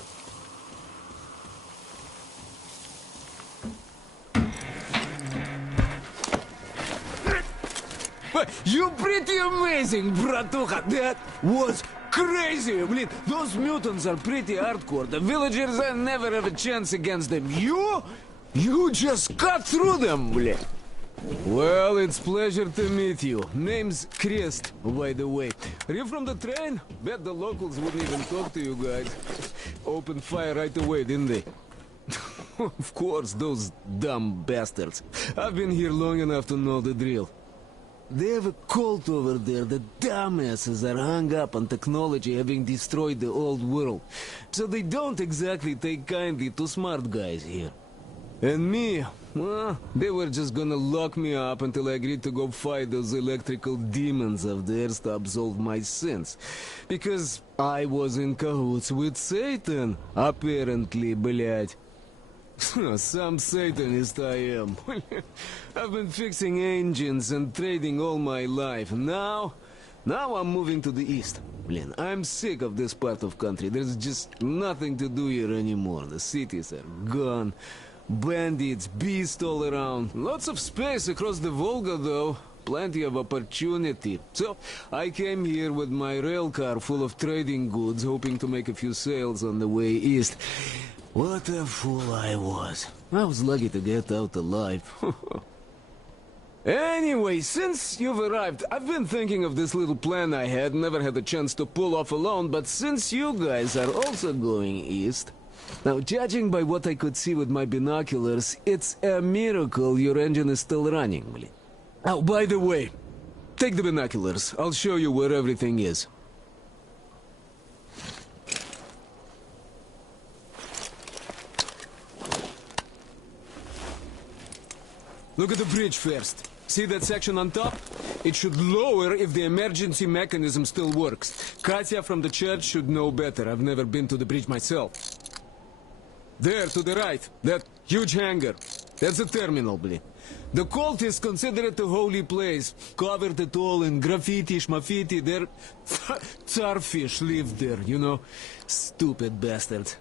You pretty amazing, bratuха. That was crazy. Блин, those mutants are pretty hardcore. The villagers never have a chance against them. You just cut through them, блин. Well, it's pleasure to meet you. Name's Crest, by the way. Are you from the train? Bet the locals wouldn't even talk to you guys. Opened fire right away, didn't they? Of course, those dumb bastards. I've been here long enough to know the drill. They have a cult over there. The dumbasses are hung up on technology having destroyed the old world. So they don't exactly take kindly to smart guys here. And me, well, they were just gonna lock me up until I agreed to go fight those electrical demons of theirs to absolve my sins. Because I was in cahoots with Satan, apparently, блядь. Some Satanist I am. I've been fixing engines and trading all my life. Now I'm moving to the east. Blin, I'm sick of this part of country. There's just nothing to do here anymore. The cities are gone. Bandits, beasts all around. Lots of space across the Volga, though. Plenty of opportunity. So, I came here with my rail car full of trading goods, hoping to make a few sales on the way east. What a fool I was. I was lucky to get out alive. Anyway, since you've arrived, I've been thinking of this little plan I had, never had a chance to pull off alone, but since you guys are also going east... Now, judging by what I could see with my binoculars, it's a miracle your engine is still running. Oh, by the way, take the binoculars. I'll show you where everything is. Look at the bridge first. See that section on top? It should lower if the emergency mechanism still works. Katya from the church should know better. I've never been to the bridge myself. There, to the right, that huge hangar. That's a terminal, blin. The cult is considered a holy place. Covered it all in graffiti, schmaffiti. Their starfish live there, you know. Stupid bastards.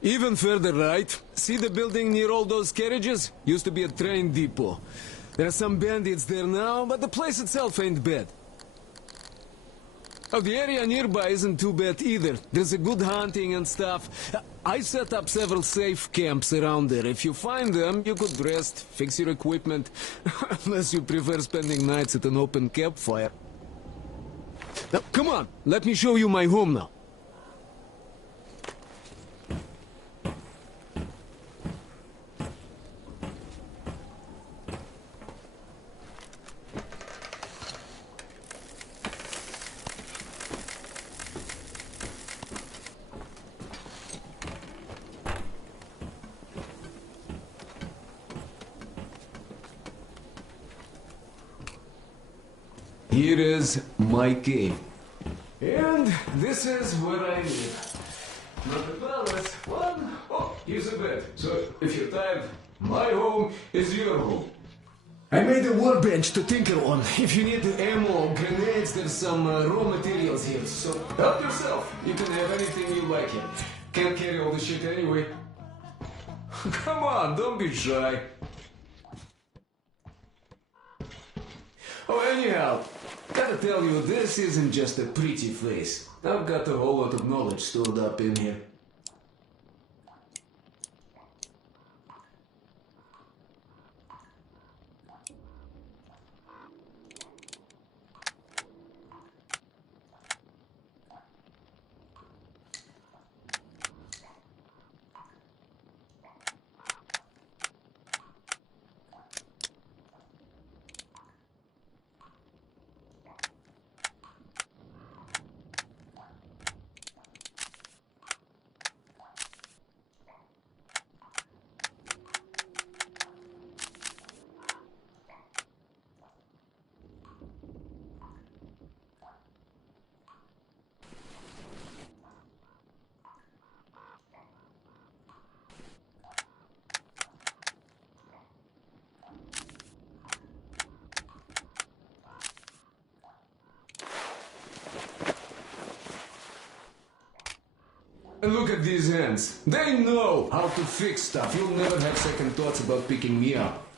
Even further right, see the building near all those carriages? Used to be a train depot. There are some bandits there now, but the place itself ain't bad. Oh, the area nearby isn't too bad either. There's a good hunting and stuff. I set up several safe camps around there. If you find them, you could rest, fix your equipment. Unless you prefer spending nights at an open campfire. Now, come on, let me show you my home now. Here is my cave. And this is where I live. Not the palace, one. Oh, here's a bed. So, if you're tired, my home is your home. I made a workbench to tinker on. If you need ammo, grenades, there's some raw materials here. So, help yourself. You can have anything you like here. Can't carry all the shit anyway. Come on, don't be shy. Oh, anyhow, gotta tell you, this isn't just a pretty place. I've got a whole lot of knowledge stored up in here. And look at these hands. They know how to fix stuff. You'll never have second thoughts about picking me up.